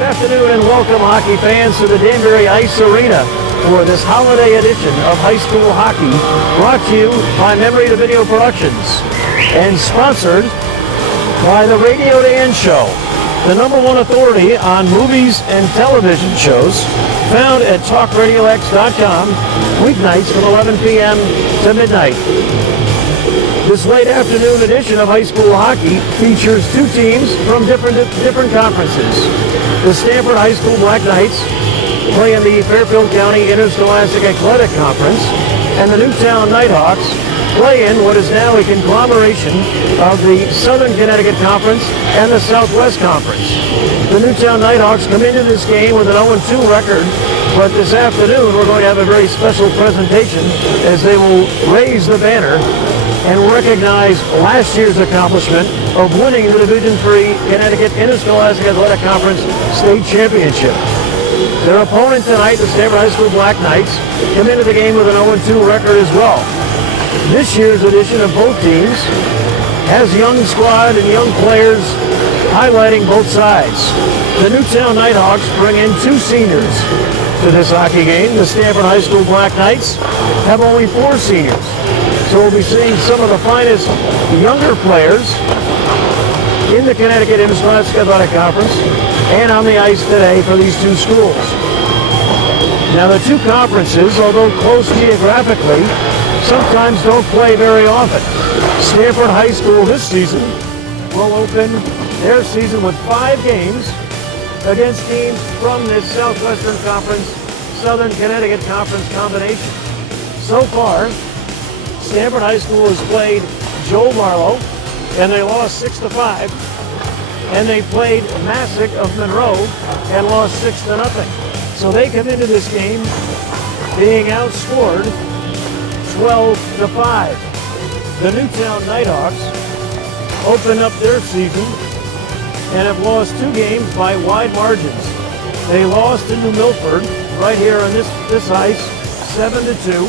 Good afternoon and welcome, hockey fans, to the Danbury Ice Arena for this holiday edition of high school hockey, brought to you by Memory to Video Productions and sponsored by the Radio Dan Show, the #1 authority on movies and television shows, found at talkradiox.com, weeknights from 11 p.m. to midnight. This late afternoon edition of high school hockey features two teams from different conferences. The Stamford High School Black Knights play in the Fairfield County Interscholastic Athletic Conference, and the Newtown Nighthawks play in what is now a conglomeration of the Southern Connecticut Conference and the Southwest Conference. The Newtown Nighthawks come into this game with an 0-2 record, but this afternoon we're going to have a very special presentation as they will raise the banner and recognize last year's accomplishment of winning the Division III Connecticut Interscholastic Athletic Conference State Championship. Their opponent tonight, the Stamford High School Black Knights, come into the game with an 0-2 record as well. This year's edition of both teams has young squad and young players highlighting both sides. The Newtown Nighthawks bring in two seniors to this hockey game. The Stamford High School Black Knights have only 4 seniors. So we'll be seeing some of the finest younger players in the Connecticut Interscholastic Athletic Conference and on the ice today for these two schools. Now the two conferences, although close geographically, sometimes don't play very often. Stamford High School this season will open their season with 5 games against teams from this Southwestern Conference, Southern Connecticut Conference combination. So far, Stamford High School has played Joe Marlowe, and they lost 6-5. And they played Massac of Monroe and lost 6-0. So they come into this game being outscored 12-5. The Newtown Nighthawks open up their season and have lost 2 games by wide margins. They lost to New Milford right here on this ice, 7-2.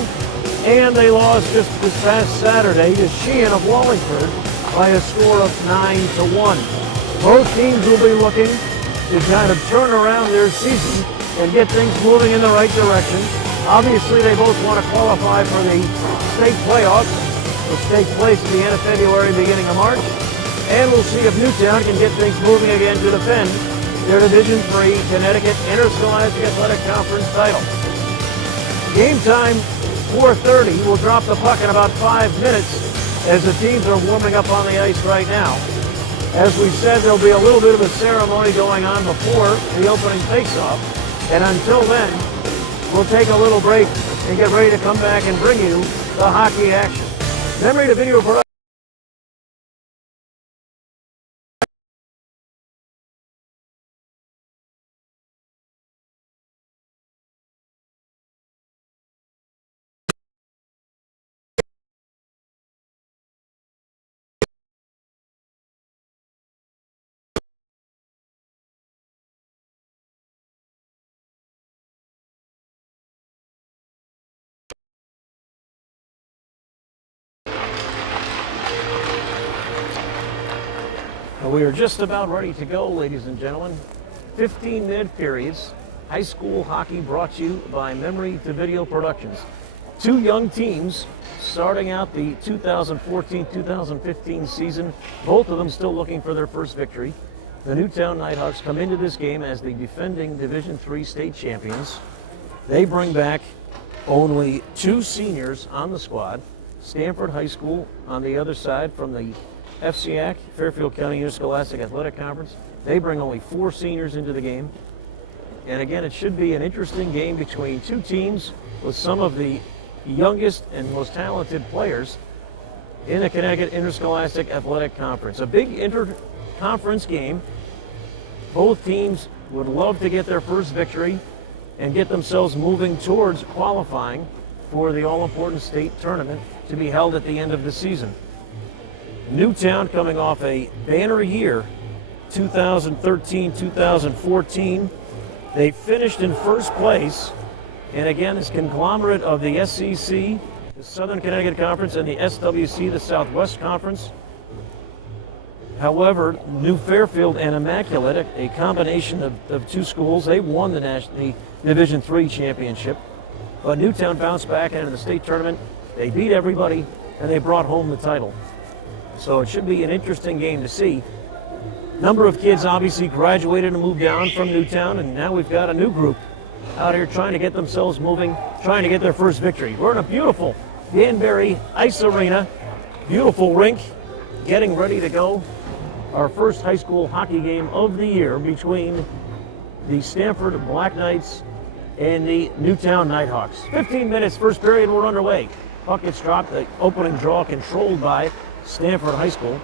And they lost just this past Saturday to Sheehan of Wallingford by a score of 9-1. Both teams will be looking to kind of turn around their season and get things moving in the right direction. Obviously, they both want to qualify for the state playoffs, which take place at the end of February, beginning of March. And we'll see if Newtown can get things moving again to defend their Division III Connecticut Interscholastic Athletic Conference title. Game time, 4:30. We'll drop the puck in about 5 minutes as the teams are warming up on the ice right now. As we said, there'll be a little bit of a ceremony going on before the opening face-off. And until then, we'll take a little break and get ready to come back and bring you the hockey action. Memory to Video Production. We are just about ready to go, ladies and gentlemen. 15-minute periods. High school hockey brought to you by Memory to Video Productions. 2 young teams starting out the 2014-2015 season. Both of them still looking for their first victory. The Newtown Nighthawks come into this game as the defending Division III state champions. They bring back only 2 seniors on the squad. Stamford High School on the other side from the FCAC, Fairfield County Interscholastic Athletic Conference. They bring only 4 seniors into the game. And again, it should be an interesting game between 2 teams with some of the youngest and most talented players in the Connecticut Interscholastic Athletic Conference. A big inter-conference game. Both teams would love to get their first victory and get themselves moving towards qualifying for the all-important state tournament to be held at the end of the season. Newtown coming off a banner year, 2013-2014. They finished in first place, and again, this conglomerate of the SCC, the Southern Connecticut Conference, and the SWC, the Southwest Conference, However, New Fairfield and Immaculate, a combination of two schools, they won the Division III championship. But Newtown bounced back into the state tournament. They beat everybody, and they brought home the title. So it should be an interesting game to see. Number of kids obviously graduated and moved down from Newtown, and now we've got a new group out here trying to get themselves moving, trying to get their first victory. We're in a beautiful Danbury Ice Arena, beautiful rink, getting ready to go. Our first high school hockey game of the year between the Stamford Black Knights and the Newtown Nighthawks. 15 minutes, first period, we're underway. Puck gets dropped, the opening draw controlled by Stamford High School.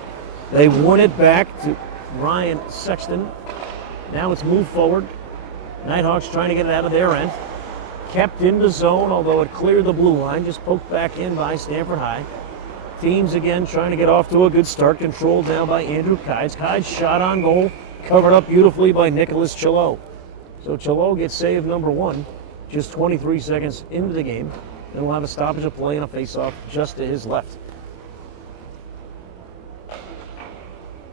They won it back to Ryan Sexton. Now it's moved forward. Nighthawks trying to get it out of their end. Kept in the zone, although it cleared the blue line, just poked back in by Stamford High. Teams again trying to get off to a good start, controlled now by Andrew Kides. Kides shot on goal, covered up beautifully by Nicholas Chilot. So Chilot gets save number one, just 23 seconds into the game. Then we'll have a stoppage of play and a face-off just to his left.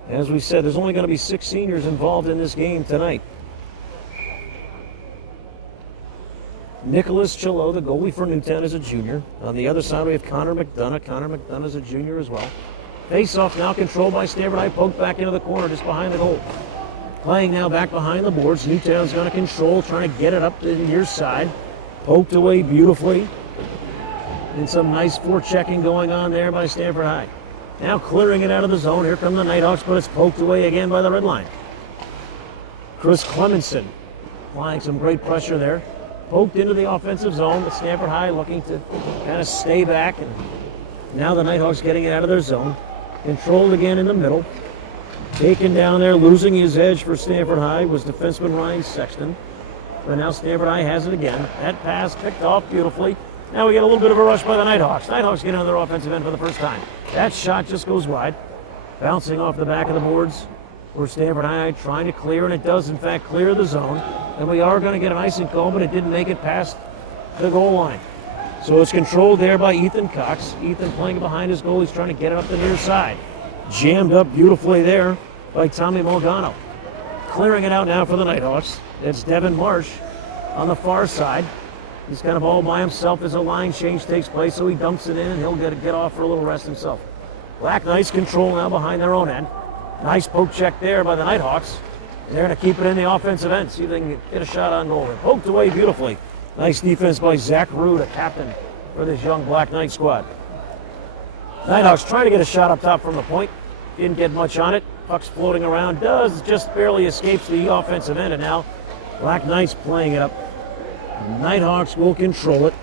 As we said, there's only going to be 6 seniors involved in this game tonight. Nicholas Chilot, the goalie for Newtown, is a junior. On the other side, we have Connor McDonough. Connor McDonough is a junior as well. Face-off now controlled by Stamford High, poked back into the corner just behind the goal. Playing now back behind the boards. Newtown's going to control, trying to get it up to the near side. Poked away beautifully. And some nice forechecking going on there by Stamford High. Now clearing it out of the zone. Here come the Nighthawks, but it's poked away again by the red line. Chris Clemenson applying some great pressure there. Poked into the offensive zone, but Stamford High looking to kind of stay back. And now the Nighthawks getting it out of their zone. Controlled again in the middle. Taken down there, losing his edge for Stamford High was defenseman Ryan Sexton. But now Stamford High has it again. That pass picked off beautifully. Now we get a little bit of a rush by the Nighthawks. Nighthawks get on their offensive end for the first time. That shot just goes wide. Bouncing off the back of the boards for Stamford High, trying to clear, and it does in fact clear the zone. And we are going to get an icing call, but it didn't make it past the goal line. So it's controlled there by Ethan Cox. Ethan playing behind his goal. He's trying to get it up the near side. Jammed up beautifully there by Tommy Morgano. Clearing it out now for the Nighthawks. It's Devin Marsh on the far side. He's kind of all by himself as a line change takes place, so he dumps it in and he'll get off for a little rest himself. Black Knights control now behind their own end. Nice poke check there by the Nighthawks. They're going to keep it in the offensive end, see if they can get a shot on goal. They're poked away beautifully. Nice defense by Zach Rude, a captain for this young Black Knight squad. Nighthawks trying to get a shot up top from the point. Didn't get much on it. Puck's floating around. Just barely escapes the offensive end, and now Black Knights playing it up. Nighthawks will control it.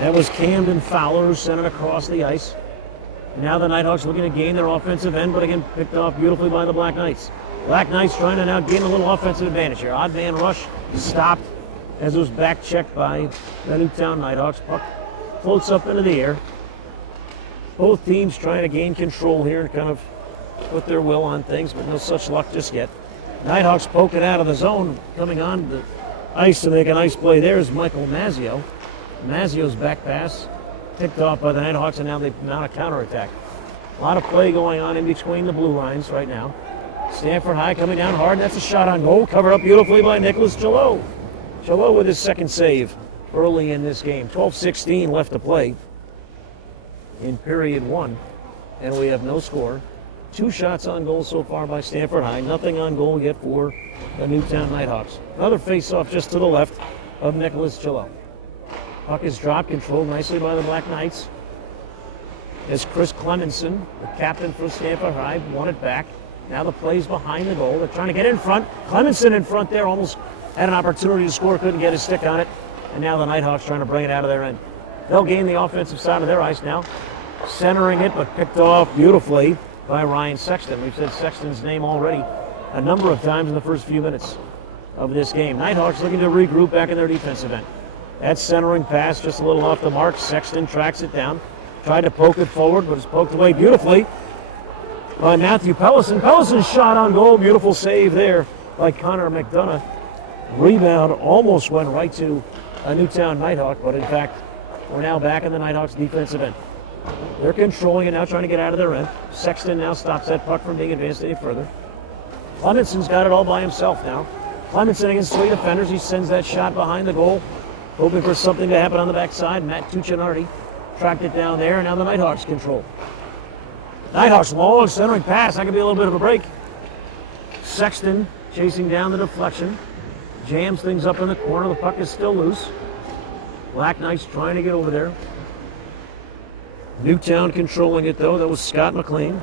That was Camden Fowler who sent it across the ice. Now the Nighthawks looking to gain their offensive end, but again picked off beautifully by the Black Knights. Black Knights trying to now gain a little offensive advantage here. Odd man rush stopped as it was back checked by the Newtown Nighthawks. Puck floats up into the air. Both teams trying to gain control here and kind of put their will on things, but no such luck just yet. Nighthawks poke it out of the zone. Coming on the ice to make a nice play there is Michael Mazzio. Mazzio's back pass picked off by the Nighthawks, and now they mount a counterattack. A lot of play going on in between the blue lines right now. Stamford High coming down hard. That's a shot on goal, covered up beautifully by Nicholas Chilot. Chilot with his second save early in this game. 12:16 left to play in period one, and we have no score. 2 shots on goal so far by Stamford High. Nothing on goal yet for the Newtown Nighthawks. Another face-off just to the left of Nicholas Chilot. Puck is dropped, controlled nicely by the Black Knights. As Chris Clemenson, the captain for Stamford High, won it back. Now the play's behind the goal. They're trying to get in front. Clemenson in front there, almost had an opportunity to score, couldn't get his stick on it. And now the Nighthawks trying to bring it out of their end. They'll gain the offensive side of their ice now. Centering it, but picked off beautifully by Ryan Sexton. We've said Sexton's name already a number of times in the first few minutes of this game. Nighthawks looking to regroup back in their defensive end. That centering pass just a little off the mark. Sexton tracks it down. Tried to poke it forward, but it's poked away beautifully by Matthew Pellison. Pellison's shot on goal. Beautiful save there by Connor McDonough. Rebound almost went right to a Newtown Nighthawk, but in fact, we're now back in the Nighthawks defensive end. They're controlling it now, trying to get out of their end. Sexton now stops that puck from being advanced any further. Clemenson's got it all by himself now. Clemenson against 3 defenders. He sends that shot behind the goal, hoping for something to happen on the backside. Matt Tuccinardi tracked it down there, and now the Nighthawks control. Nighthawks long centering pass. That could be a little bit of a break. Sexton chasing down the deflection. Jams things up in the corner. The puck is still loose. Black Knights trying to get over there. Newtown controlling it, though. That was Scott McLean.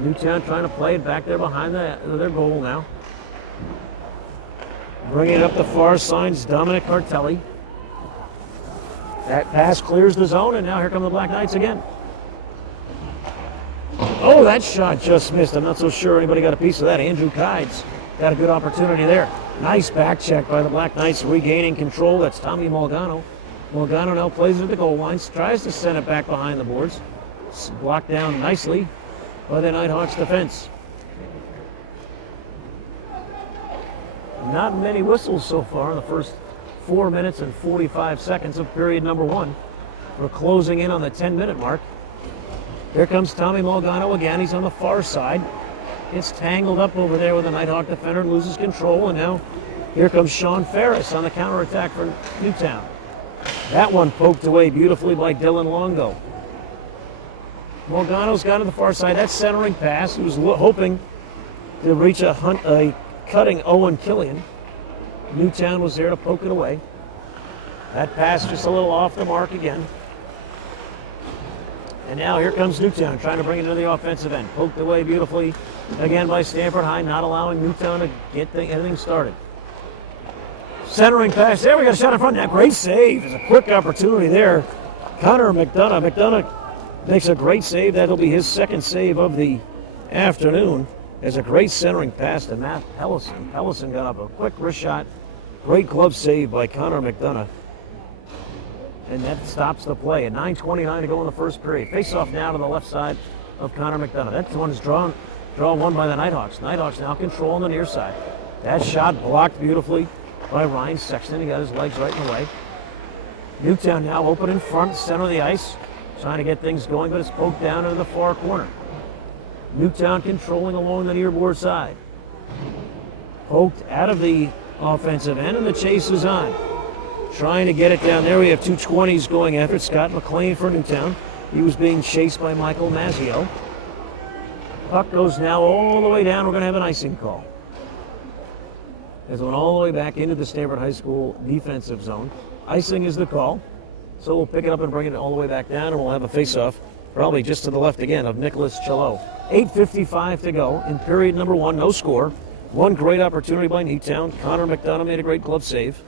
Newtown trying to play it back there behind their goal now. Bringing it up the far side's Dominic Cartelli. That pass clears the zone, and now here come the Black Knights again. Oh, that shot just missed. I'm not so sure anybody got a piece of that. Andrew Kides got a good opportunity there. Nice back check by the Black Knights, regaining control. That's Tommy Malgano. Malgano now plays it at the goal lines, tries to send it back behind the boards. It's blocked down nicely by the Nighthawks defense. Not many whistles so far in the first 4 minutes and 45 seconds of period number 1. We're closing in on the 10-minute mark. Here comes Tommy Malgano again. He's on the far side. Gets tangled up over there with a Nighthawk defender, loses control, and now here comes Sean Ferris on the counterattack for Newtown. That one poked away beautifully by Dylan Longo. Malgano's got to the far side. That centering pass. He was hoping to reach a cutting Owen Killian. Newtown was there to poke it away. That pass just a little off the mark again. And now here comes Newtown trying to bring it to the offensive end. Poked away beautifully again by Stamford High, not allowing Newtown to get anything started. Centering pass. There we got a shot in front. Now great save. There's a quick opportunity there. Connor McDonough. McDonough makes a great save. That'll be his second save of the afternoon. There's a great centering pass to Matt Pellison. Pellison got up a quick wrist shot. Great glove save by Connor McDonough. And that stops the play. At 9:29 to go in the first period. Face off now to the left side of Connor McDonough. That one is draw one by the Nighthawks. Nighthawks now control on the near side. That shot blocked beautifully by Ryan Sexton. He got his legs right in the way. Newtown now open in front, center of the ice. Trying to get things going, but it's poked down into the far corner. Newtown controlling along the near board side. Poked out of the offensive end, and the chase is on. Trying to get it down there. We have 2 20s going after it. Scott McLean for Newtown. He was being chased by Michael Mazzio. Puck goes now all the way down. We're going to have an icing call. It's going all the way back into the Stamford High School defensive zone. Icing is the call. So we'll pick it up and bring it all the way back down, and we'll have a face-off probably just to the left again of Nicholas Chilot. 8:55 to go in period number 1. No score. One great opportunity by Newtown. Connor McDonough made a great glove save,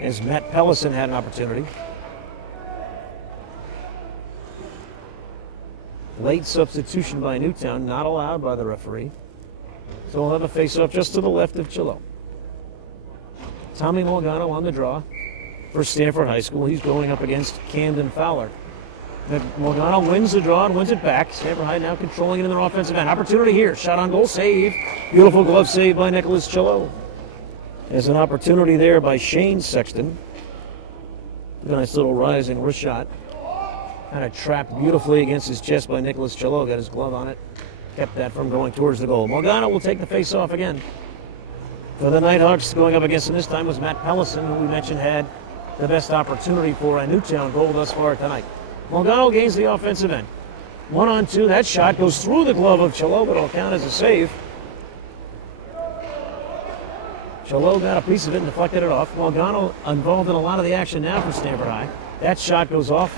as Matt Pellison had an opportunity. Late substitution by Newtown, not allowed by the referee. So we'll have a face-off just to the left of Chilot. Tommy Malgano on the draw for Stamford High School. He's going up against Camden Fowler. Malgano wins the draw and wins it back. Stamford High now controlling it in their offensive end. Opportunity here. Shot on goal. Save. Beautiful glove save by Nicholas Chilot. There's an opportunity there by Shane Sexton. Nice little rising wrist shot. Kind of trapped beautifully against his chest by Nicholas Chilot. Got his glove on it. Kept that from going towards the goal. Malgano will take the face-off again. For the Nighthawks, going up against him this time was Matt Pellison, who we mentioned had the best opportunity for a Newtown goal thus far tonight. Malgano gains the offensive end. 1-on-2. That shot goes through the glove of Chilot, but it'll count as a save. Chilot got a piece of it and deflected it off. Malgano involved in a lot of the action now for Stamford High. That shot goes off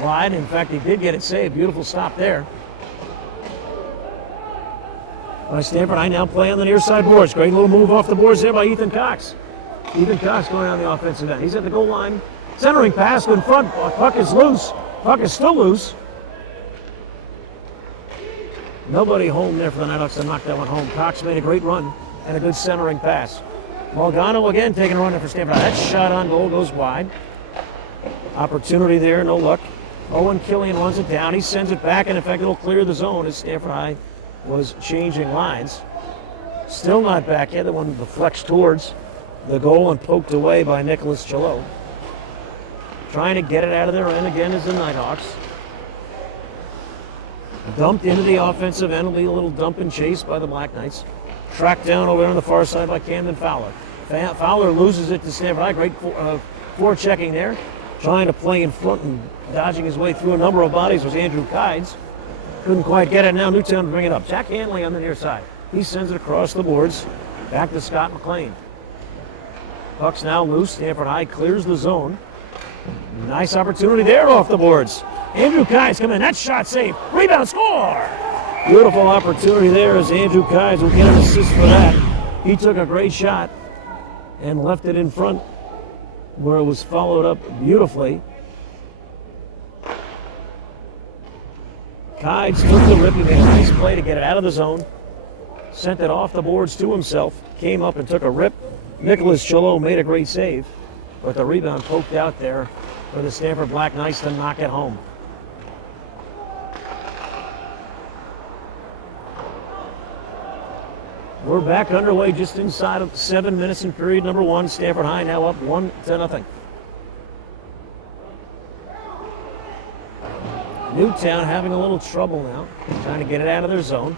wide. In fact, he did get it saved. Beautiful stop there by Stamford High. Now play on the near side boards. Great little move off the boards there by Ethan Cox. Ethan Cox going on the offensive end. He's at the goal line. Centering pass in front. Puck is loose. Puck is still loose. Nobody home there for the Nighthawks to knock that one home. Cox made a great run and a good centering pass. Malgano again taking a run for Stamford High. That shot on goal goes wide. Opportunity there, no luck. Owen Killian runs it down. He sends it back, and in fact, it'll clear the zone as Stamford High was changing lines. Still not back yet. The one deflects towards the goal and poked away by Nicholas Chilot. Trying to get it out of their end again is the Nighthawks. Dumped into the offensive end. Will be a little dump and chase by the Black Knights. Tracked down over there on the far side by Camden Fowler. Fowler loses it to Stamford High. Great forechecking there. Trying to play in front and dodging his way through a number of bodies was Andrew Kides. Couldn't quite get it. Now Newtown to bring it up. Jack Hanley on the near side. He sends it across the boards. Back to Scott McLean. Puck's now loose. Stamford High clears the zone. Nice opportunity there off the boards. Andrew Kides coming in. That shot saved. Rebound, score! Beautiful opportunity there as Andrew Kides will get an assist for that. He took a great shot and left it in front where it was followed up beautifully. Kides took the rip. He made a nice play to get it out of the zone. Sent it off the boards to himself. Came up and took a rip. Nicholas Chilot made a great save, but the rebound poked out there for the Stamford Black Knights to knock it home. We're back underway just inside of 7 minutes in period number one. Stamford High now up 1-0. Newtown having a little trouble now, trying to get it out of their zone.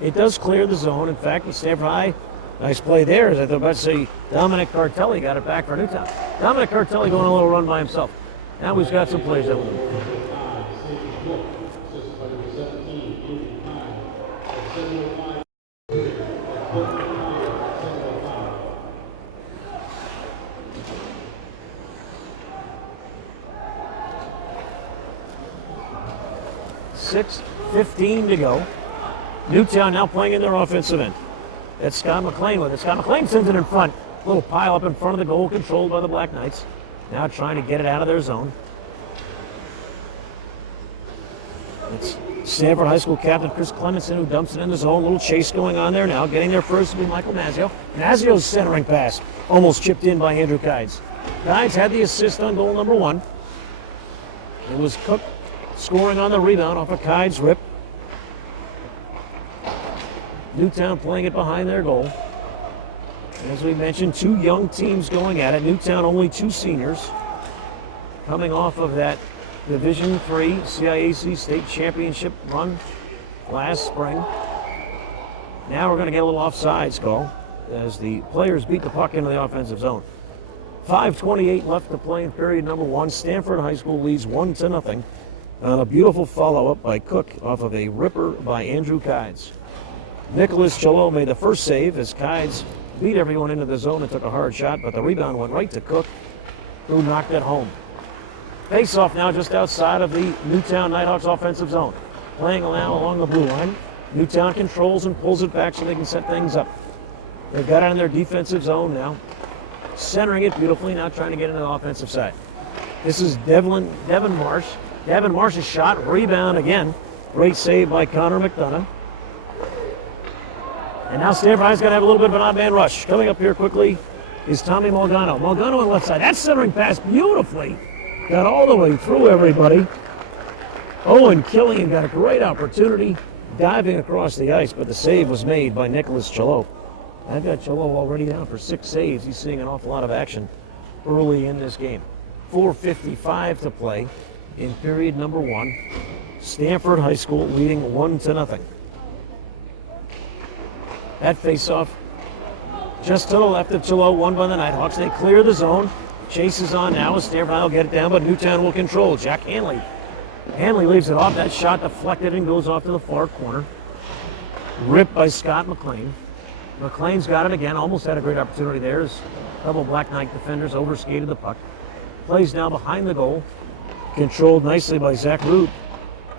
It does clear the zone. In fact, with Stamford High, nice play there. As I was about to say, Dominic Cartelli got it back for Newtown. Dominic Cartelli going a little run by himself. Now we've got some plays out with him. .6:15 to go. Newtown now playing in their offensive end. That's Scott McLean with it. Scott McLean sends it in front. A little pile up in front of the goal controlled by the Black Knights. Now trying to get it out of their zone. It's Stamford High School captain Chris Clemenson who dumps it in the zone. A little chase going on there now. Getting there first will be Michael Mazzio. Mazzio's centering pass almost chipped in by Andrew Kides. Kides had the assist on goal number one. It was Cook scoring on the rebound off a Kides rip. Newtown playing it behind their goal. As we mentioned, two young teams going at it. Newtown only two seniors coming off of that Division III CIAC state championship run last spring. Now we're going to get a little offsides call as the players beat the puck into the offensive zone. 5:28 left to play in period number one. Stamford High School leads 1-0 on a beautiful follow-up by Cook off of a ripper by Andrew Kides. Nicholas Chilot made the first save as Kides beat everyone into the zone and took a hard shot, but the rebound went right to Cook, who knocked it home. Face-off now just outside of the Newtown Nighthawks offensive zone. Playing now along the blue line. Newtown controls and pulls it back so they can set things up. They've got it in their defensive zone now. Centering it beautifully, now trying to get into the offensive side. This is Devin Marsh. Devin Marsh's shot, rebound again. Great save by Connor McDonough. And now Stamford High's got to have a little bit of an odd man rush. Coming up here quickly is Tommy Malgano. Malgano on the left side. That centering pass beautifully. Got all the way through everybody. Owen Killian got a great opportunity diving across the ice, but the save was made by Nicholas Chilot. I've got Chilot already down for 6 saves. He's seeing an awful lot of action early in this game. 4:55 to play in period number one. Stamford High School leading 1-0. That face-off just to the left of Chilot, won by the Nighthawks. They clear the zone. Chase is on now as Stamford High will get it down, but Newtown will control. Jack Hanley. Hanley leaves it off. That shot deflected and goes off to the far corner. Ripped by Scott McLean. McLean's got it again. Almost had a great opportunity there as a couple Black Knight defenders overskated the puck. Plays now behind the goal. Controlled nicely by Zach Root.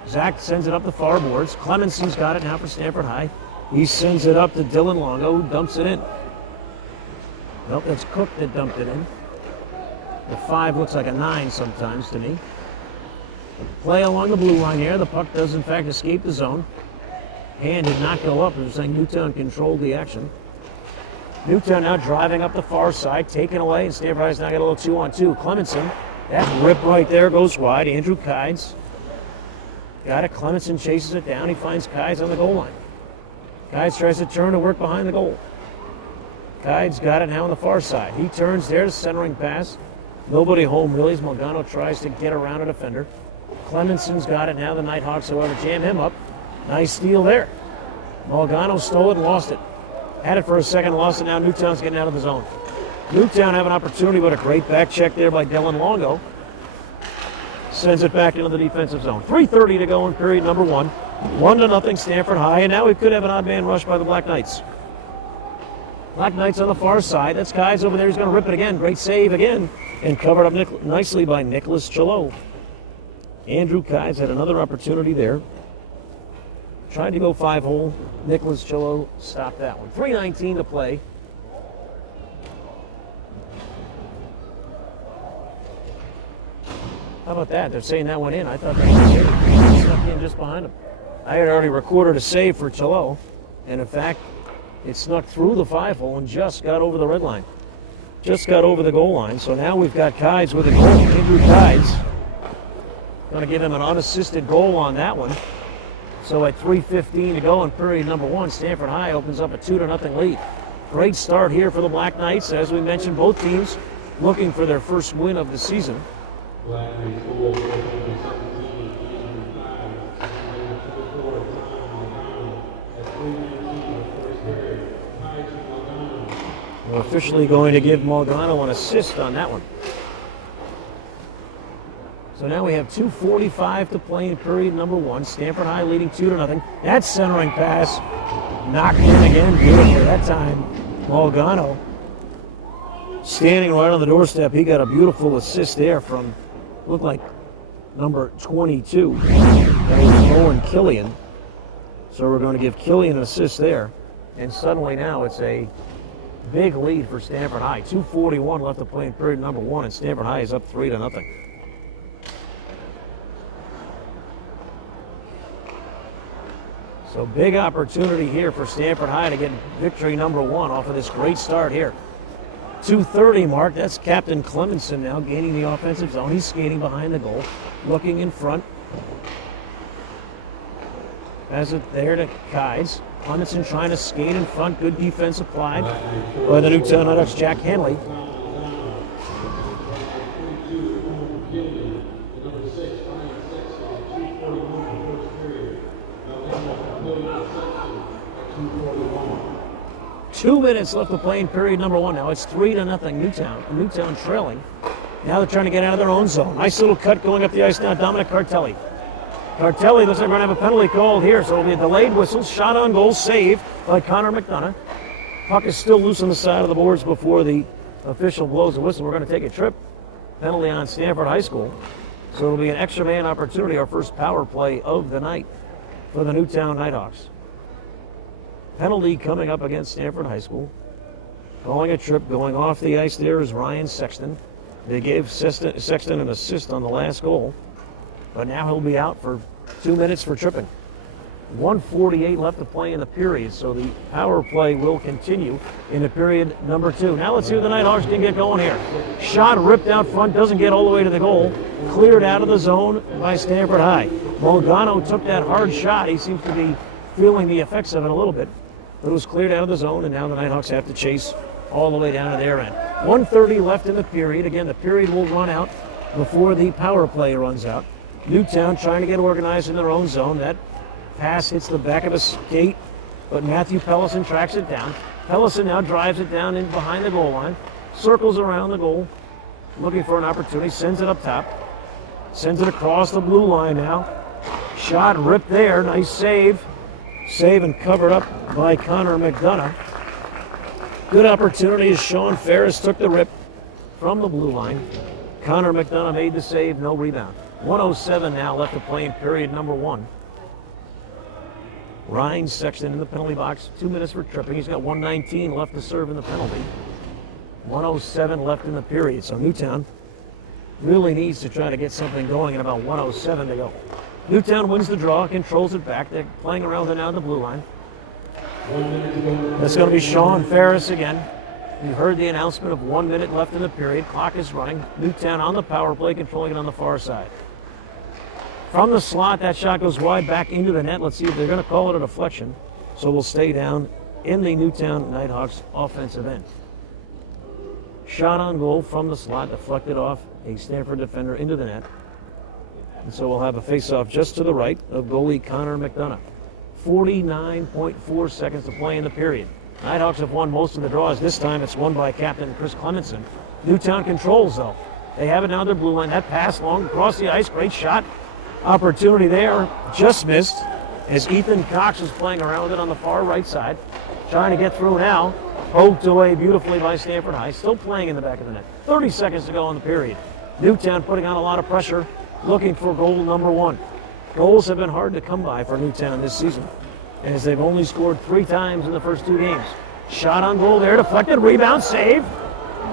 Zach sends it up the far boards. Clemenson's got it now for Stamford High. He sends it up to Dylan Longo, who dumps it in. Nope, that's Cook that dumped it in. The 5 looks like a 9 sometimes to me. Play along the blue line here. The puck does, in fact, escape the zone. Hand did not go up. They're saying Newtown controlled the action. Newtown now driving up the far side, taken away, and Stamford High's now got a little 2-on-2. Clemenson, that rip right there goes wide. Andrew Kides got it. Clemenson chases it down. He finds Kides on the goal line. Kides tries to turn to work behind the goal. Kides got it now on the far side. He turns there, centering pass Nobody home really as Malgano tries to get around a defender. Clemenson's got it now. The Nighthawks, however, jam him up. Nice steal there. Malgano stole it and lost it. Had it for a second, lost it. Now Newtown's getting out of the zone. Newtown have an opportunity, but a great back check there by Dylan Longo. Sends it back into the defensive zone. 3:30 to go in period number 1. 1-0 Stamford High, and now we could have an odd man rush by the Black Knights. Black Knights on the far side. That's Keyes over there. He's going to rip it again. Great save again, and covered up nicely by Nicholas Chalo. Andrew Keyes had another opportunity there. Tried to go 5-hole. Nicholas Chalo stopped that one. 3:19 to play. How about that? They're saying that went in. I thought that was it. Snuck in just behind him. I had already recorded a save for Chalo, and in fact, it snuck through the 5-hole and just got over the red line. Just got over the goal line. So now we've got Keyes with a goal. Andrew Keyes going to give him an unassisted goal on that one. So at 3:15 to go in period number 1, Stamford High opens up a 2-0 lead. Great start here for the Black Knights. As we mentioned, both teams looking for their first win of the season. We're officially going to give Malgano an assist on that one. So now we have 2:45 to play in period number 1. Stamford High leading 2-0. That centering pass knocked in again. Beautiful that time. Malgano standing right on the doorstep. He got a beautiful assist there from, looked like number 22. That was Owen Killian. So we're going to give Killian an assist there. And suddenly now it's a big lead for Stamford High. 2:41 left to play in period number 1, and Stamford High is up 3-0. So big opportunity here for Stamford High to get victory number 1 off of this great start here. 2:30 mark. That's Captain Clemenson now gaining the offensive zone. He's skating behind the goal, looking in front. Has it there to Keyes. Clemenson trying to skate in front. Good defense applied by the Newtown Nighthawks, Jack Henley. Two minutes left to play in period number 1 now. It's 3-0 Newtown. Newtown trailing. Now they're trying to get out of their own zone. Nice little cut going up the ice now. Dominic Cartelli. Cartelli looks like we're going to have a penalty called here, so it'll be a delayed whistle. Shot on goal, saved by Connor McDonough. Puck is still loose on the side of the boards before the official blows the whistle. We're going to take a trip. Penalty on Stamford High School. So it'll be an extra man opportunity, our first power play of the night for the Newtown Nighthawks. Penalty coming up against Stamford High School. Calling a trip, going off the ice there is Ryan Sexton. They gave Sexton an assist on the last goal, but now he'll be out for 2 minutes for tripping. 1:48 left to play in the period, so the power play will continue into period number 2. Now let's see what the Nighthawks can get going here. Shot ripped out front, doesn't get all the way to the goal. Cleared out of the zone by Stamford High. Malgano took that hard shot. He seems to be feeling the effects of it a little bit. But it was cleared out of the zone, and now the Nighthawks have to chase all the way down to their end. 1:30 left in the period. Again, the period will run out before the power play runs out. Newtown trying to get organized in their own zone. That pass hits the back of a skate, but Matthew Pellison tracks it down. Pellison now drives it down in behind the goal line, circles around the goal, looking for an opportunity, sends it up top, sends it across the blue line now. Shot ripped there, nice save. Save and covered up by Connor McDonough. Good opportunity as Sean Ferris took the rip from the blue line. Connor McDonough made the save, no rebound. 1:07 now left to play in period number 1. Ryan Sexton in the penalty box, 2 minutes for tripping. He's got 1:19 left to serve in the penalty. 1:07 left in the period, so Newtown really needs to try to get something going in about 1:07 to go. Newtown wins the draw, controls it back. They're playing around it now at the blue line. That's going to be Sean Ferris again. You heard the announcement of 1 minute left in the period. Clock is running. Newtown on the power play, controlling it on the far side. From the slot, that shot goes wide back into the net. Let's see if they're going to call it a deflection. So we'll stay down in the Newtown Nighthawks offensive end. Shot on goal from the slot, deflected off a Stamford defender into the net. And so we'll have a face-off just to the right of goalie Connor McDonough. 49.4 seconds to play in the period. Nighthawks have won most of the draws. This time it's won by captain Chris Clemenson. Newtown controls, though. They have it down their blue line. That pass long across the ice. Great shot. Opportunity there. Just missed as Ethan Cox was playing around with it on the far right side. Trying to get through now. Poked away beautifully by Stamford High. Still playing in the back of the net. 30 seconds to go in the period. Newtown putting on a lot of pressure, looking for goal number 1. Goals have been hard to come by for Newtown this season, as they've only scored 3 times in the first 2 games. Shot on goal there, deflected, rebound, save.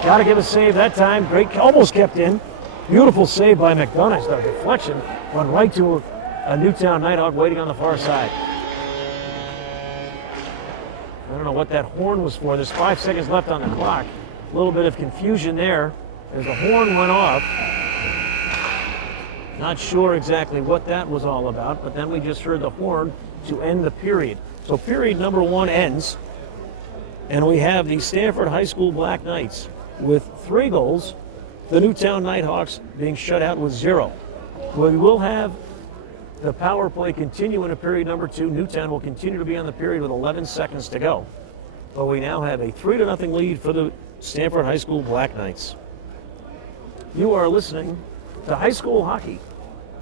Got to give a save that time. Great, almost kept in. Beautiful save by McDonough. The deflection went right to a Newtown Nighthawk waiting on the far side. I don't know what that horn was for. There's 5 seconds left on the clock. A little bit of confusion there as the horn went off. Not sure exactly what that was all about, but then we just heard the horn to end the period. So period number 1 ends, and we have the Stamford High School Black Knights with 3 goals, the Newtown Nighthawks being shut out with 0. We will have the power play continue in period number 2. Newtown will continue to be on the period with 11 seconds to go. But we now have a 3-0 lead for the Stamford High School Black Knights. You are listening to High School Hockey,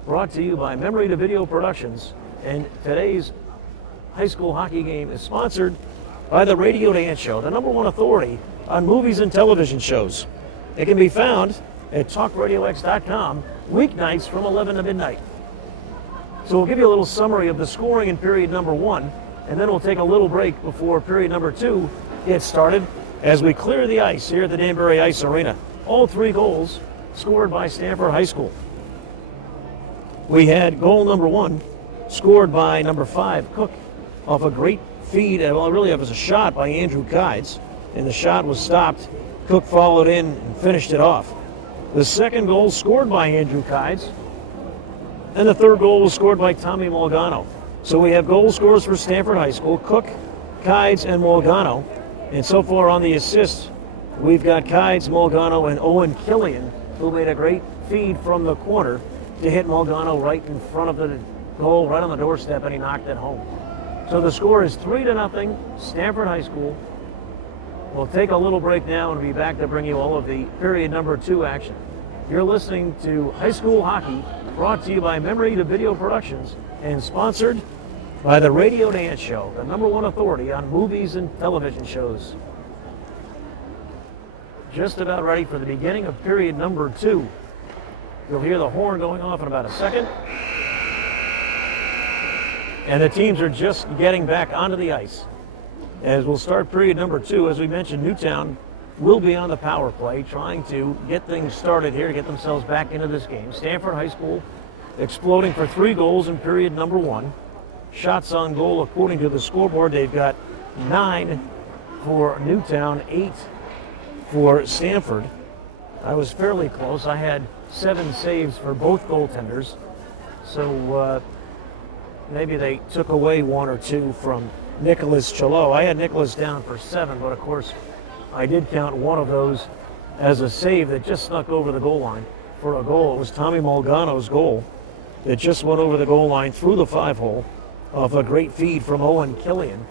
brought to you by Memory to Video Productions, and today's high school hockey game is sponsored by the Radio Dance Show, the #1 authority on movies and television shows. It can be found at talkradiox.com weeknights from 11 to midnight. So we'll give you a little summary of the scoring in period number 1, and then we'll take a little break before period number 2 gets started as we clear the ice here at the Danbury Ice Arena. All 3 goals scored by Stamford High School. We had goal number 1 scored by number 5, Cook, off a great feed. Well, really it was a shot by Andrew Kides, and the shot was stopped. Cook followed in and finished it off. The second goal scored by Andrew Kides, and the third goal was scored by Tommy Molgano. So we have goal scorers for Stamford High School, Cook, Kides, and Molgano. And so far on the assists, we've got Kides, Molgano, and Owen Killian, who made a great feed from the corner to hit Molgano right in front of the goal, right on the doorstep, and he knocked it home. So the score is 3-0, Stamford High School. We'll take a little break now and be back to bring you all of the period number 2 action. You're listening to High School Hockey, brought to you by Memory to Video Productions and sponsored by the Radio Dance Show, the #1 authority on movies and television shows. Just about ready for the beginning of period number 2. You'll hear the horn going off in about a second. And the teams are just getting back onto the ice. As we'll start period number 2, as we mentioned, Newtown will be on the power play, trying to get things started here, get themselves back into this game. Stamford High School exploding for 3 goals in period number 1. Shots on goal, according to the scoreboard, they've got 9 for Newtown, 8 for Stamford. I was fairly close. I had 7 saves for both goaltenders. So maybe they took away 1 or 2 from Nicholas Chalot. I had Nicholas down for 7, but of course I did count 1 of those as a save that just snuck over the goal line for a goal. It was Tommy Molgano's goal that just went over the goal line through the 5-hole off a great feed from Owen Killian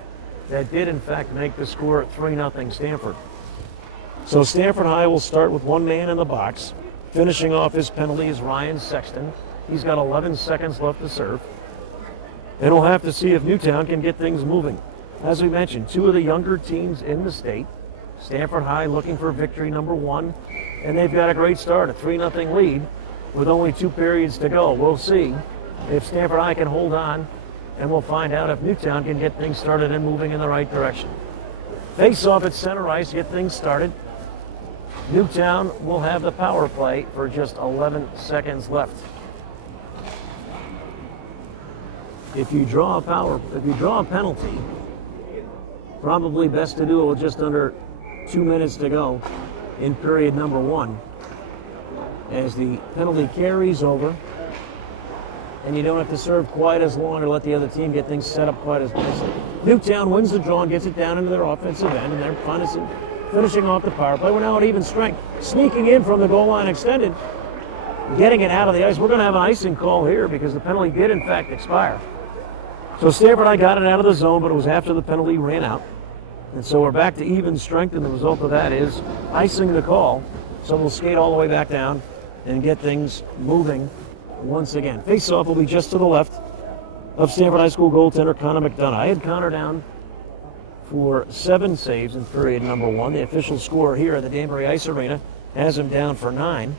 that did in fact make the score 3-0 Stamford. So Stamford High will start with 1 man in the box. Finishing off his penalty is Ryan Sexton. He's got 11 seconds left to serve. And we'll have to see if Newtown can get things moving. As we mentioned, 2 of the younger teams in the state. Stamford High looking for victory number 1. And they've got a great start, a 3-0 lead with only 2 periods to go. We'll see if Stamford High can hold on, and we'll find out if Newtown can get things started and moving in the right direction. Face off at center ice to get things started. Newtown will have the power play for just 11 seconds left. If you draw a penalty, probably best to do it with just under 2 minutes to go in period number 1. As the penalty carries over, and you don't have to serve quite as long or let the other team get things set up quite as nicely. Newtown wins the draw and gets it down into their offensive end, and they're finishing off the power play. We're now at even strength. Sneaking in from the goal line extended, getting it out of the ice. We're going to have an icing call here because the penalty did, in fact, expire. So Stamford High got it out of the zone, but it was after the penalty ran out. And so we're back to even strength, and the result of that is icing the call. So we'll skate all the way back down and get things moving once again. Face-off will be just to the left of Stamford High School goaltender Connor McDonough. I had Connor down for 7 saves in period number 1. The official score here at the Danbury Ice Arena has him down for 9.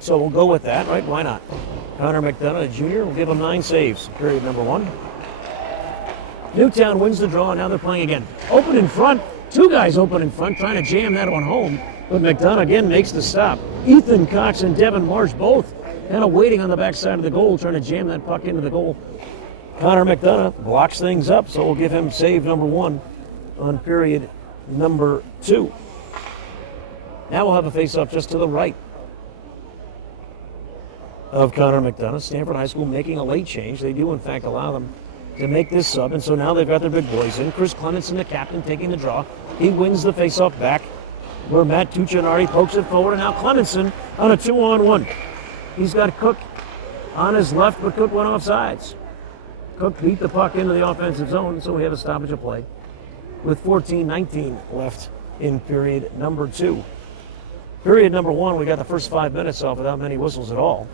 So we'll go with that, right? Why not? Connor McDonough, Jr., will give him 9 saves in period number 1. Newtown wins the draw, and now they're playing again. Open in front. 2 guys open in front, trying to jam that one home. But McDonough again makes the stop. Ethan Cox and Devin Marsh both kind of waiting on the backside of the goal, trying to jam that puck into the goal. Connor McDonough blocks things up, so we'll give him save number 1 on period number 2. Now we'll have a face-off just to the right of Connor McDonough. Stamford High School making a late change. They do, in fact, allow them to make this sub, and so now they've got their big boys in. Chris Clemenson, the captain, taking the draw. He wins the face-off back where Matt Tuccinardi pokes it forward, and now Clemenson on a 2-on-1. He's got Cook on his left, but Cook went off sides. Cook beat the puck into the offensive zone, so we have a stoppage of play with 14:19 left in period number 2. Period number 1, we got the first 5 minutes off without many whistles at all.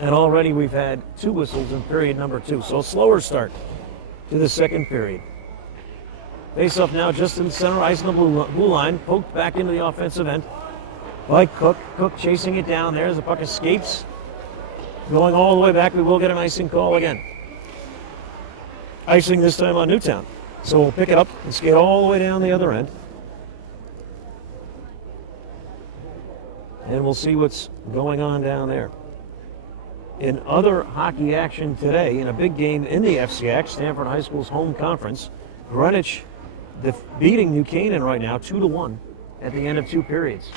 And already we've had 2 whistles in period number 2, so a slower start to the second period. Face-off now just in the center ice on the blue line, poked back into the offensive end by Cook. Cook chasing it down there as the puck escapes. Going all the way back, we will get an icing call again. Icing this time on Newtown. So we'll pick it up and skate all the way down the other end. And we'll see what's going on down there. In other hockey action today, in a big game in the FCX, Stamford High School's home conference, Greenwich beating New Canaan right now 2-1 at the end of 2 periods.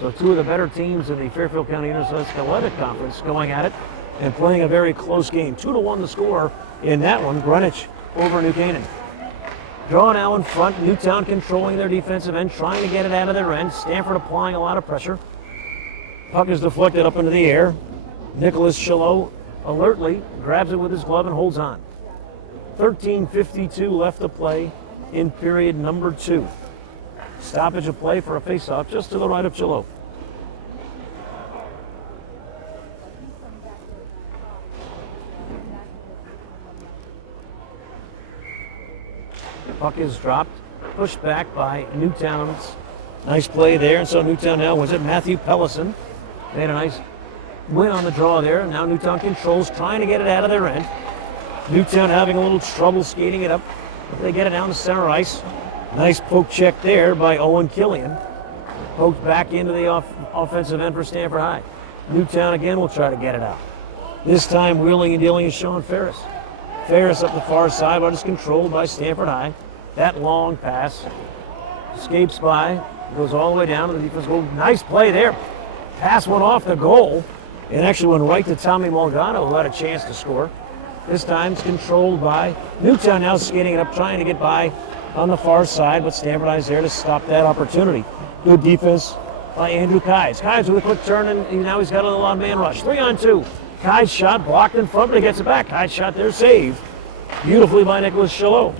So 2 of the better teams in the Fairfield County Interscholastic Conference going at it and playing a very close game. 2-1 the score in that one, Greenwich over New Canaan. Draw now in front, Newtown controlling their defensive end, trying to get it out of their end. Stanford applying a lot of pressure. Puck is deflected up into the air. Nicholas Chilot alertly grabs it with his glove and holds on. 13:52 left to play in period number 2. Stoppage of play for a face-off just to the right of Chilot. Puck is dropped, pushed back by Newtown's. Nice play there, and so Newtown now wins it. Matthew Pellison made a nice win on the draw there, and now Newtown controls, trying to get it out of their end. Newtown having a little trouble skating it up, but they get it down the center ice. Nice poke check there by Owen Killian. Poked back into the offensive end for Stamford High. Newtown again will try to get it out. This time wheeling and dealing is Sean Ferris. Ferris up the far side, but it's controlled by Stamford High. That long pass escapes by, goes all the way down to the defense goal. Nice play there. Pass went off the goal. It actually went right to Tommy Mulgano, who had a chance to score. This time it's controlled by Newtown, now skating it up, trying to get by on the far side, but Stamford High is there to stop that opportunity. Good defense by Andrew Kies. Kies with a quick turn, and now he's got a little on-man rush. 3-on-2. Kies shot blocked in front, but he gets it back. Kies shot there, saved beautifully by Nicholas Chilot.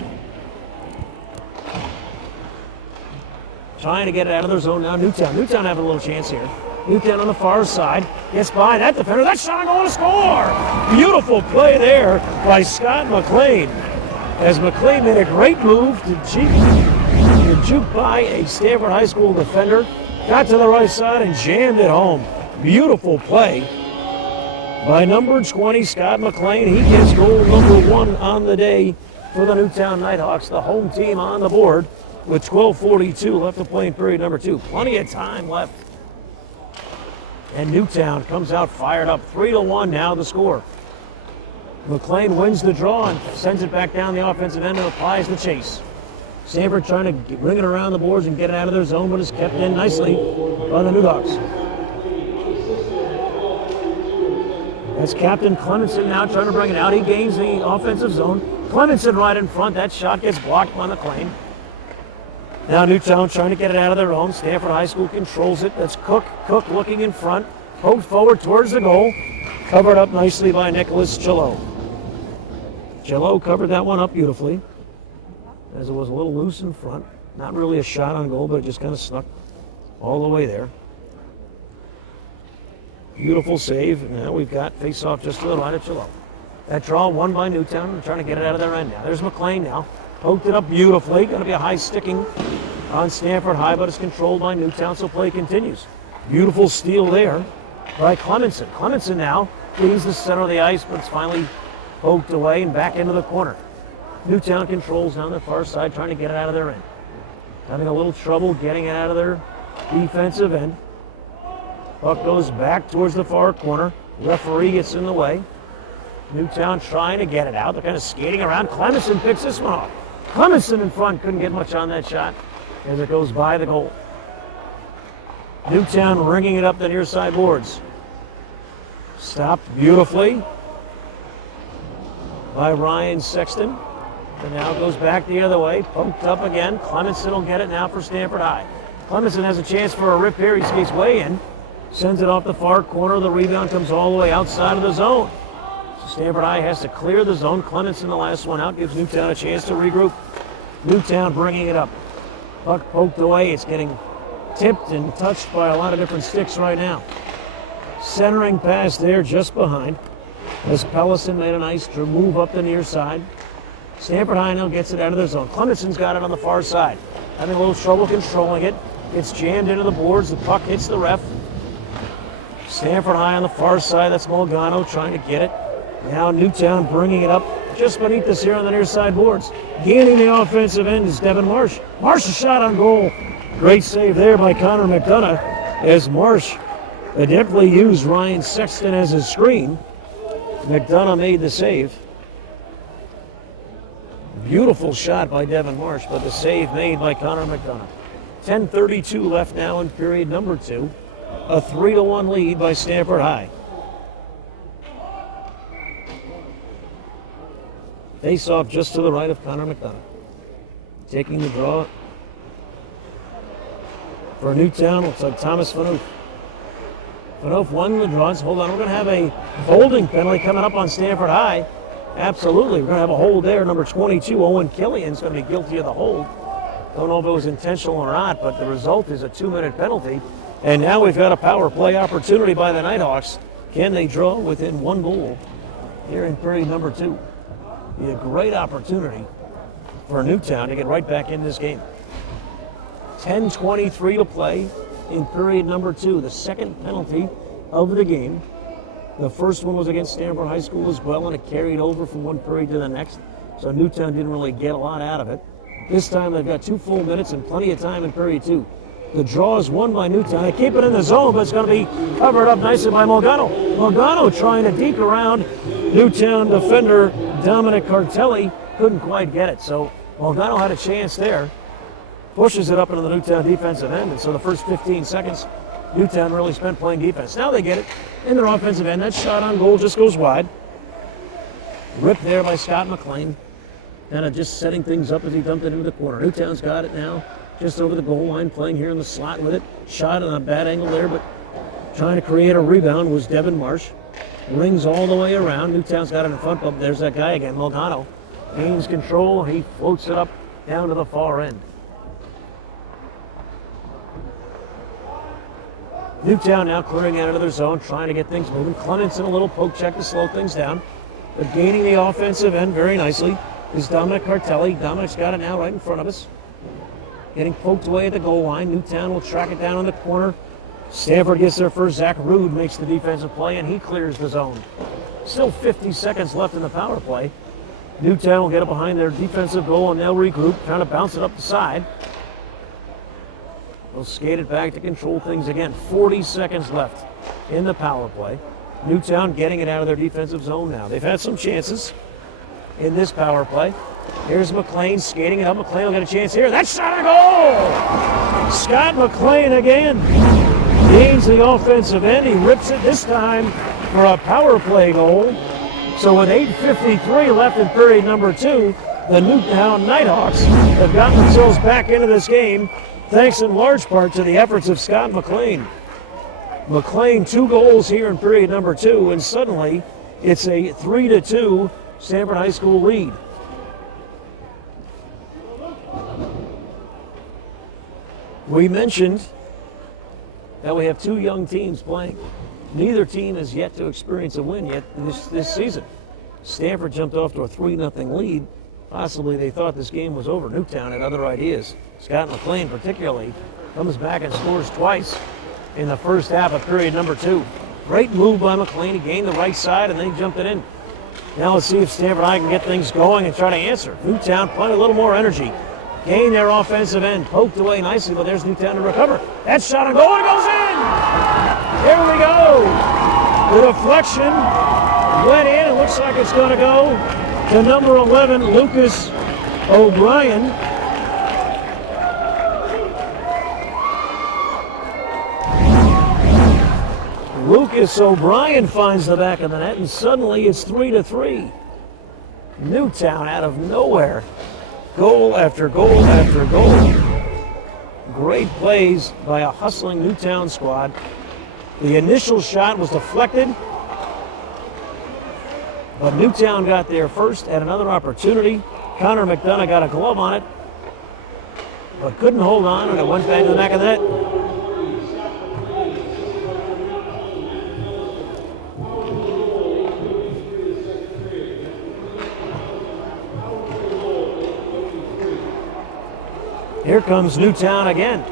Trying to get it out of their zone now. Newtown having a little chance here. Newtown on the far side, gets by that defender. That shot going to score! Beautiful play there by Scott McLean. As McLean made a great move to juke by a Stamford High School defender, got to the right side and jammed it home. Beautiful play by number 20, Scott McLean. He gets goal number 1 on the day for the Newtown Nighthawks, the home team on the board with 12:42 left to play in period number 2. Plenty of time left. And Newtown comes out fired up. 3-1 now the score. McLean wins the draw and sends it back down the offensive end and applies the chase. Stamford trying to bring it around the boards and get it out of their zone, but is kept in nicely by the Newthawks. That's Captain Clemenson now trying to bring it out. He gains the offensive zone. Clemenson right in front. That shot gets blocked by McLean. Now Newtown trying to get it out of their own. Stamford High School controls it. That's Cook. Cook looking in front. Poked forward towards the goal. Covered up nicely by Nicholas Gillot. Gillot covered that one up beautifully, as it was a little loose in front. Not really a shot on goal, but it just kind of snuck all the way there. Beautiful save. Now we've got face-off just to the right of Gillot. That draw won by Newtown. They're trying to get it out of their end now. There's McLean now. Poked it up beautifully. Going to be a high sticking on Stamford High, but it's controlled by Newtown, so play continues. Beautiful steal there by Clemenson. Clemenson now gains the center of the ice, but it's finally poked away and back into the corner. Newtown controls down the far side, trying to get it out of their end. Having a little trouble getting it out of their defensive end. Puck goes back towards the far corner. Referee gets in the way. Newtown trying to get it out. They're kind of skating around. Clemenson picks this one off. Clemenson in front, couldn't get much on that shot as it goes by the goal. Newtown ringing it up the near side boards. Stopped beautifully by Ryan Sexton. And now goes back the other way. Poked up again. Clemenson will get it now for Stamford High. Clemenson has a chance for a rip here. He skates way in. Sends it off the far corner. The rebound comes all the way outside of the zone. So Stamford High has to clear the zone. Clemenson, the last one out, gives Newtown a chance to regroup. Newtown bringing it up. Puck poked away. It's getting tipped and touched by a lot of different sticks right now. Centering pass there just behind, as Pellison made a nice move up the near side. Stamford High now gets it out of their zone. Clemenson's got it on the far side. Having a little trouble controlling it. It's jammed into the boards. The puck hits the ref. Stamford High on the far side. That's Molgano trying to get it. Now Newtown bringing it up just beneath us here on the near side boards. Gaining the offensive end is Devin Marsh. Marsh's shot on goal. Great save there by Connor McDonough, as Marsh adeptly used Ryan Sexton as his screen. McDonough made the save. Beautiful shot by Devin Marsh, but the save made by Connor McDonough. 10:32 left now in period number 2. A 3-1 lead by Stamford High. Face off just to the right of Connor McDonough. Taking the draw for Newtown, looks like Thomas Phaneuf. Phaneuf won the draws. Hold on, we're going to have a holding penalty coming up on Stamford High. Absolutely, we're going to have a hold there. Number 22, Owen Killian's going to be guilty of the hold. Don't know if it was intentional or not, but the result is a 2-minute penalty. And now we've got a power play opportunity by the Nighthawks. Can they draw within 1 goal here in period number 2? Be a great opportunity for Newtown to get right back in this game. 10:23 to play in period number 2. The second penalty of the game. The first one was against Stamford High School as well, and it carried over from one period to the next. So Newtown didn't really get a lot out of it. This time they've got 2 full minutes and plenty of time in period 2. The draw is won by Newtown. They keep it in the zone, but it's going to be covered up nicely by Molgano. Molgano trying to deke around Newtown defender Dominic Cartelli. Couldn't quite get it. So Molgano had a chance there. Pushes it up into the Newtown defensive end. And so the first 15 seconds, Newtown really spent playing defense. Now they get it in their offensive end. That shot on goal just goes wide. Ripped there by Scott McLean. Kind of just setting things up as he dumped it into the corner. Newtown's got it now. Just over the goal line, playing here in the slot with it. Shot on a bad angle there, but trying to create a rebound was Devin Marsh. Rings all the way around. Newtown's got it in front, but there's that guy again, Molgano. Gains control, he floats it up down to the far end. Newtown now clearing out of their zone, trying to get things moving. Clemenson a little poke check to slow things down. But gaining the offensive end very nicely is Dominic Cartelli. Dominic's got it now right in front of us. Getting poked away at the goal line. Newtown will track it down in the corner. Stamford gets there first. Zach Rude makes the defensive play, and he clears the zone. Still 50 seconds left in the power play. Newtown will get it behind their defensive goal, and they'll regroup, trying to bounce it up the side. They'll skate it back to control things again. 40 seconds left in the power play. Newtown getting it out of their defensive zone now. They've had some chances in this power play. Here's McLean skating it up. McLean will get a chance here. That shot a goal! Scott McLean again gains the offensive end. He rips it this time for a power play goal. So with 8:53 left in period number 2, the Newtown Nighthawks have gotten themselves back into this game, thanks in large part to the efforts of Scott McLean. McLean 2 goals here in period number 2, and suddenly it's a 3-2 Stamford High School lead. We mentioned that we have 2 young teams playing. Neither team has yet to experience a win yet this season. Stamford jumped off to a 3-0 lead. Possibly they thought this game was over. Newtown had other ideas. Scott McLean particularly comes back and scores twice in the first half of period number 2. Great move by McLean. He gained the right side and then he jumped it in. Now let's see if Stamford High can get things going and try to answer. Newtown playing a little more energy. Gain their offensive end. Poked away nicely, but there's Newtown to recover. That shot on goal and it goes in! Here we go! The deflection went in. It looks like it's going to go to number 11, Lucas O'Brien. Lucas O'Brien finds the back of the net, and suddenly it's 3-3. Newtown out of nowhere. Goal after goal after goal. Great plays by a hustling Newtown squad. The initial shot was deflected, but Newtown got there first at another opportunity. Connor McDonough got a glove on it, but couldn't hold on, and it went back to the back of the net. Here comes Newtown again.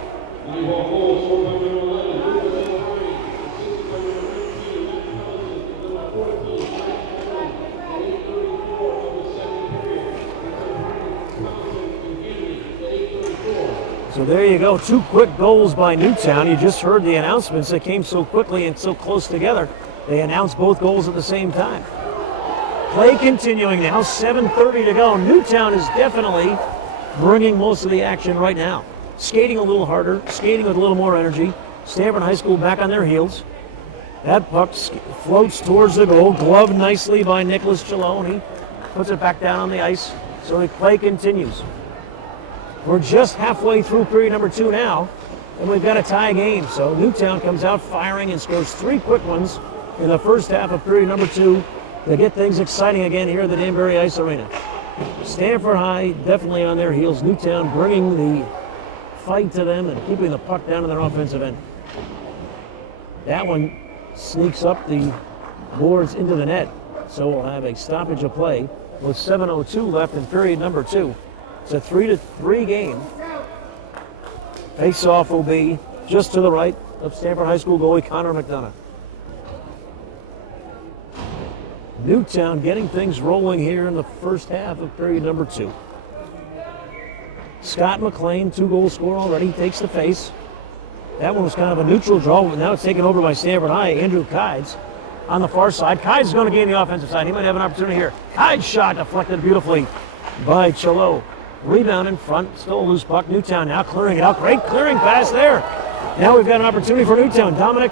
So there you go, 2 quick goals by Newtown. You just heard the announcements. They came so quickly and so close together. They announced both goals at the same time. Play continuing now, 7:30 to go. Newtown is definitely bringing most of the action right now. Skating a little harder, skating with a little more energy. Stamford High School back on their heels. That puck floats towards the goal, gloved nicely by Nicholas Chalone. He puts it back down on the ice, so the play continues. We're just halfway through period number 2 now, and we've got a tie game. So Newtown comes out firing and scores 3 quick ones in the first half of period number 2 to get things exciting again here at the Danbury Ice Arena. Stamford High definitely on their heels. Newtown bringing the fight to them and keeping the puck down in their offensive end. That one sneaks up the boards into the net. So we'll have a stoppage of play with 7:02 left in period number 2. It's a 3-3 game. Face-off will be just to the right of Stamford High School goalie Connor McDonough. Newtown getting things rolling here in the first half of period number 2. Scott McLean, 2-goal scorer already, takes the face. That one was kind of a neutral draw, but now it's taken over by Stamford High. Andrew Kides on the far side. Kides is going to gain the offensive side. He might have an opportunity here. Kides shot deflected beautifully by Chalo. Rebound in front, still a loose puck. Newtown now clearing it out. Great clearing pass there. Now we've got an opportunity for Newtown. Dominic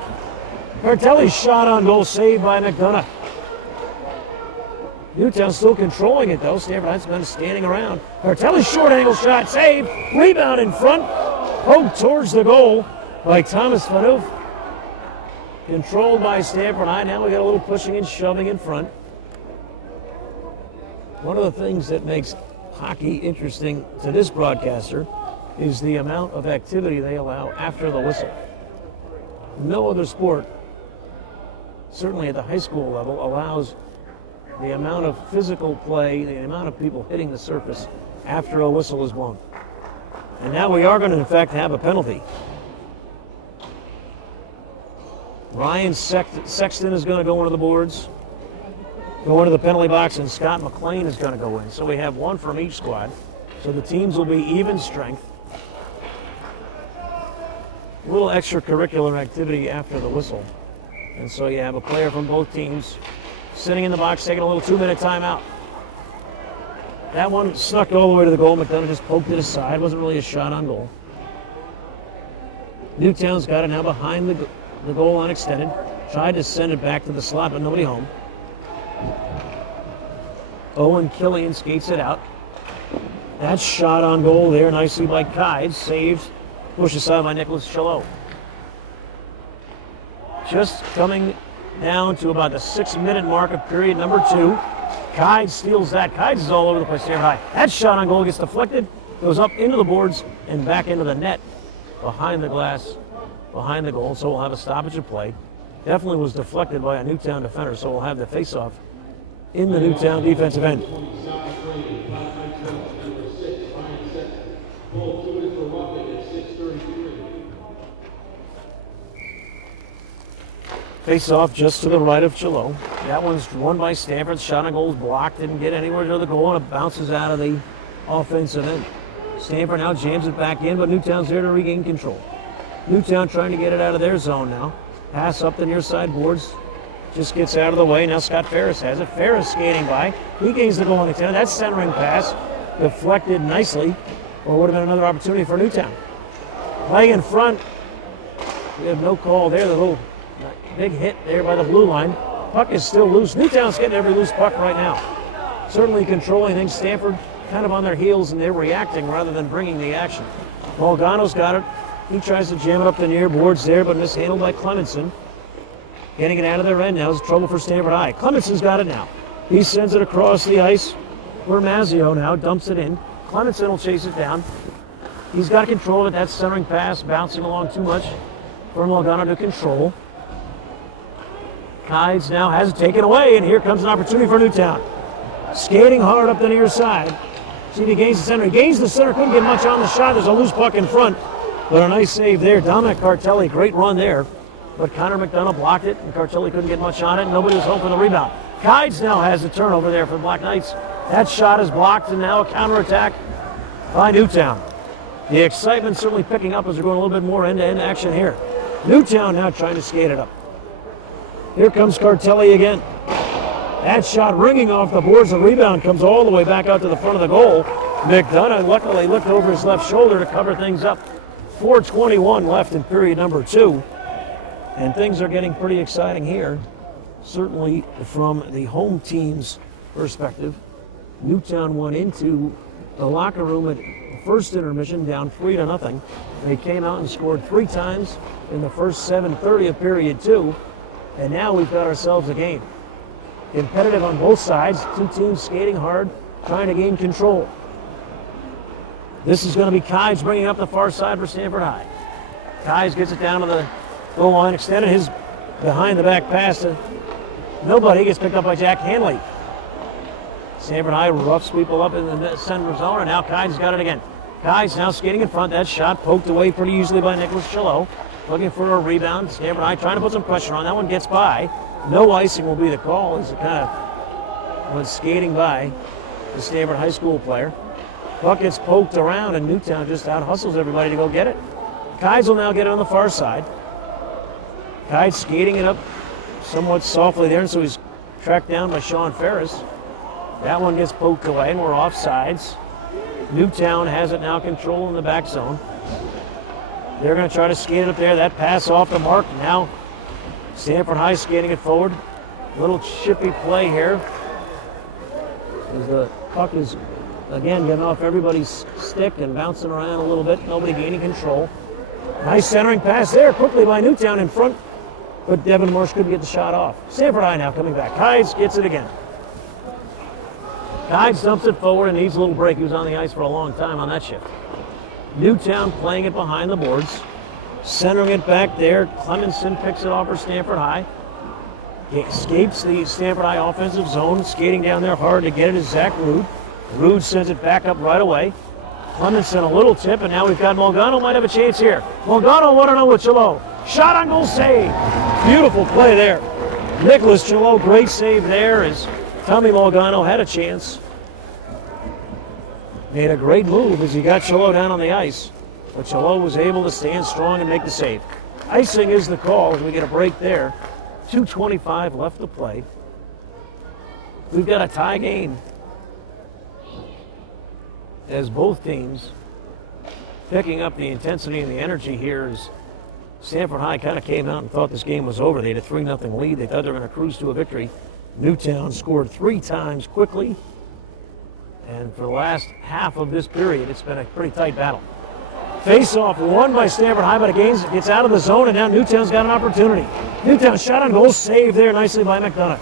Cartelli's shot on goal, saved by McDonough. Newtown still controlling it though. Stamford High's been standing around. Cartelli's short angle shot, saved. Rebound in front. Poked towards the goal by Thomas Fanouf. Controlled by Stamford High. Now we got a little pushing and shoving in front. One of the things that makes hockey interesting to this broadcaster is the amount of activity they allow after the whistle. No other sport, certainly at the high school level, allows the amount of physical play, the amount of people hitting the surface after a whistle is blown. And now we are going to, in fact, have a penalty. Ryan Sexton is going to go into the boards, go into the penalty box, and Scott McLean is going to go in. So we have one from each squad. So the teams will be even strength. A little extracurricular activity after the whistle. And so you have a player from both teams sitting in the box, taking a little 2-minute timeout. That one snuck all the way to the goal. McDonough just poked it aside. Wasn't really a shot on goal. Newtown's got it now behind the goal unextended. Tried to send it back to the slot, but nobody home. Owen Killian skates it out. That shot on goal there, nicely by Kides, saved, pushed aside by Nicholas Chalot. Just coming down to about the 6-minute mark of period number 2. Kides steals that. Kides is all over the place, Stanford High. That shot on goal gets deflected, goes up into the boards and back into the net behind the glass, behind the goal, so we'll have a stoppage of play. Definitely was deflected by a Newtown defender, so we'll have the face-off in the Newtown defensive end. Face-off just to the right of Chalot. That one's won by Stanford. Shot on goal is blocked, didn't get anywhere near the goal, and it bounces out of the offensive end. Stanford now jams it back in, but Newtown's there to regain control. Newtown trying to get it out of their zone now. Pass up the near side boards. Just gets out of the way. Now Scott Ferris has it. Ferris skating by. He gains the goal on the 10. That centering pass deflected nicely, or would have been another opportunity for Newtown. Play in front. We have no call there. The little big hit there by the blue line. Puck is still loose. Newtown's getting every loose puck right now. Certainly controlling things. Stanford kind of on their heels, and they're reacting rather than bringing the action. Molgano's got it. He tries to jam it up the near boards there, but mishandled by Clemenson. Getting it out of their end now is trouble for Stamford High. Clemenson's got it now. He sends it across the ice where Mazzio now dumps it in. Clemenson will chase it down. He's got control of it. That centering pass bouncing along too much for Molgano to control. Kides now has it taken away, and here comes an opportunity for Newtown. Skating hard up the near side. See if he gains the center. He gains the center, couldn't get much on the shot. There's a loose puck in front, but a nice save there. Dominic Cartelli, great run there. But Connor McDonough blocked it, and Cartelli couldn't get much on it, and nobody was home for the rebound. Kides now has a turnover there for the Black Knights. That shot is blocked, and now a counterattack by Newtown. The excitement certainly picking up as we're going a little bit more end-to-end action here. Newtown now trying to skate it up. Here comes Cartelli again. That shot ringing off the boards. The rebound comes all the way back out to the front of the goal. McDonough luckily looked over his left shoulder to cover things up. 4:21 left in period number 2. And things are getting pretty exciting here. Certainly from the home team's perspective. Newtown went into the locker room at first intermission down 3-0. They came out and scored 3 times in the first 7:30 of period 2. And now we've got ourselves a game. Competitive on both sides. 2 teams skating hard, trying to gain control. This is going to be Kides bringing up the far side for Stamford High. Kides gets it down to the goal line, extended his behind-the-back pass to nobody. He gets picked up by Jack Hanley. Stamford High rough sweep up in the center zone, and now Kides got it again. Kides now skating in front. That shot poked away pretty easily by Nicholas Chalot. Looking for a rebound. Stamford High trying to put some pressure on. That one gets by. No icing will be the call as it kind of went skating by the Stamford High School player. Puck gets poked around, and Newtown just out-hustles everybody to go get it. Kides will now get it on the far side. Kides skating it up somewhat softly there, and so he's tracked down by Sean Ferris. That one gets poked away, and we're off sides. Newtown has it now control in the back zone. They're going to try to skate it up there. That pass off the mark. Now Stamford High skating it forward. Little chippy play here. As the puck is, again, getting off everybody's stick and bouncing around a little bit. Nobody gaining control. Nice centering pass there quickly by Newtown in front. But Devin Marsh couldn't get the shot off. Stamford High now coming back. Kides gets it again. Kides dumps it forward and needs a little break. He was on the ice for a long time on that shift. Newtown playing it behind the boards. Centering it back there. Clemenson picks it off for Stamford High. He escapes the Stamford High offensive zone. Skating down there hard to get it is Zach Rude. Rude sends it back up right away. Clemenson a little tip, and now we've got Molgano might have a chance here. Molgano 1-0 with Chalot. Shot on goal save. Beautiful play there. Nicholas Chalot, great save there as Tommy Molgano had a chance. Made a great move as he got Chalot down on the ice. But Chalot was able to stand strong and make the save. Icing is the call as we get a break there. 2:25 left to play. We've got a tie game as both teams picking up the intensity and the energy here as Stamford High kind of came out and thought this game was over. They had a 3-0 lead. They thought they were going to cruise to a victory. Newtown scored 3 times quickly And for the last half of this period, it's been a pretty tight battle. Face-off won by Stamford High, but it gets out of the zone, and now Newtown's got an opportunity. Newtown shot on goal, saved there nicely by McDonough.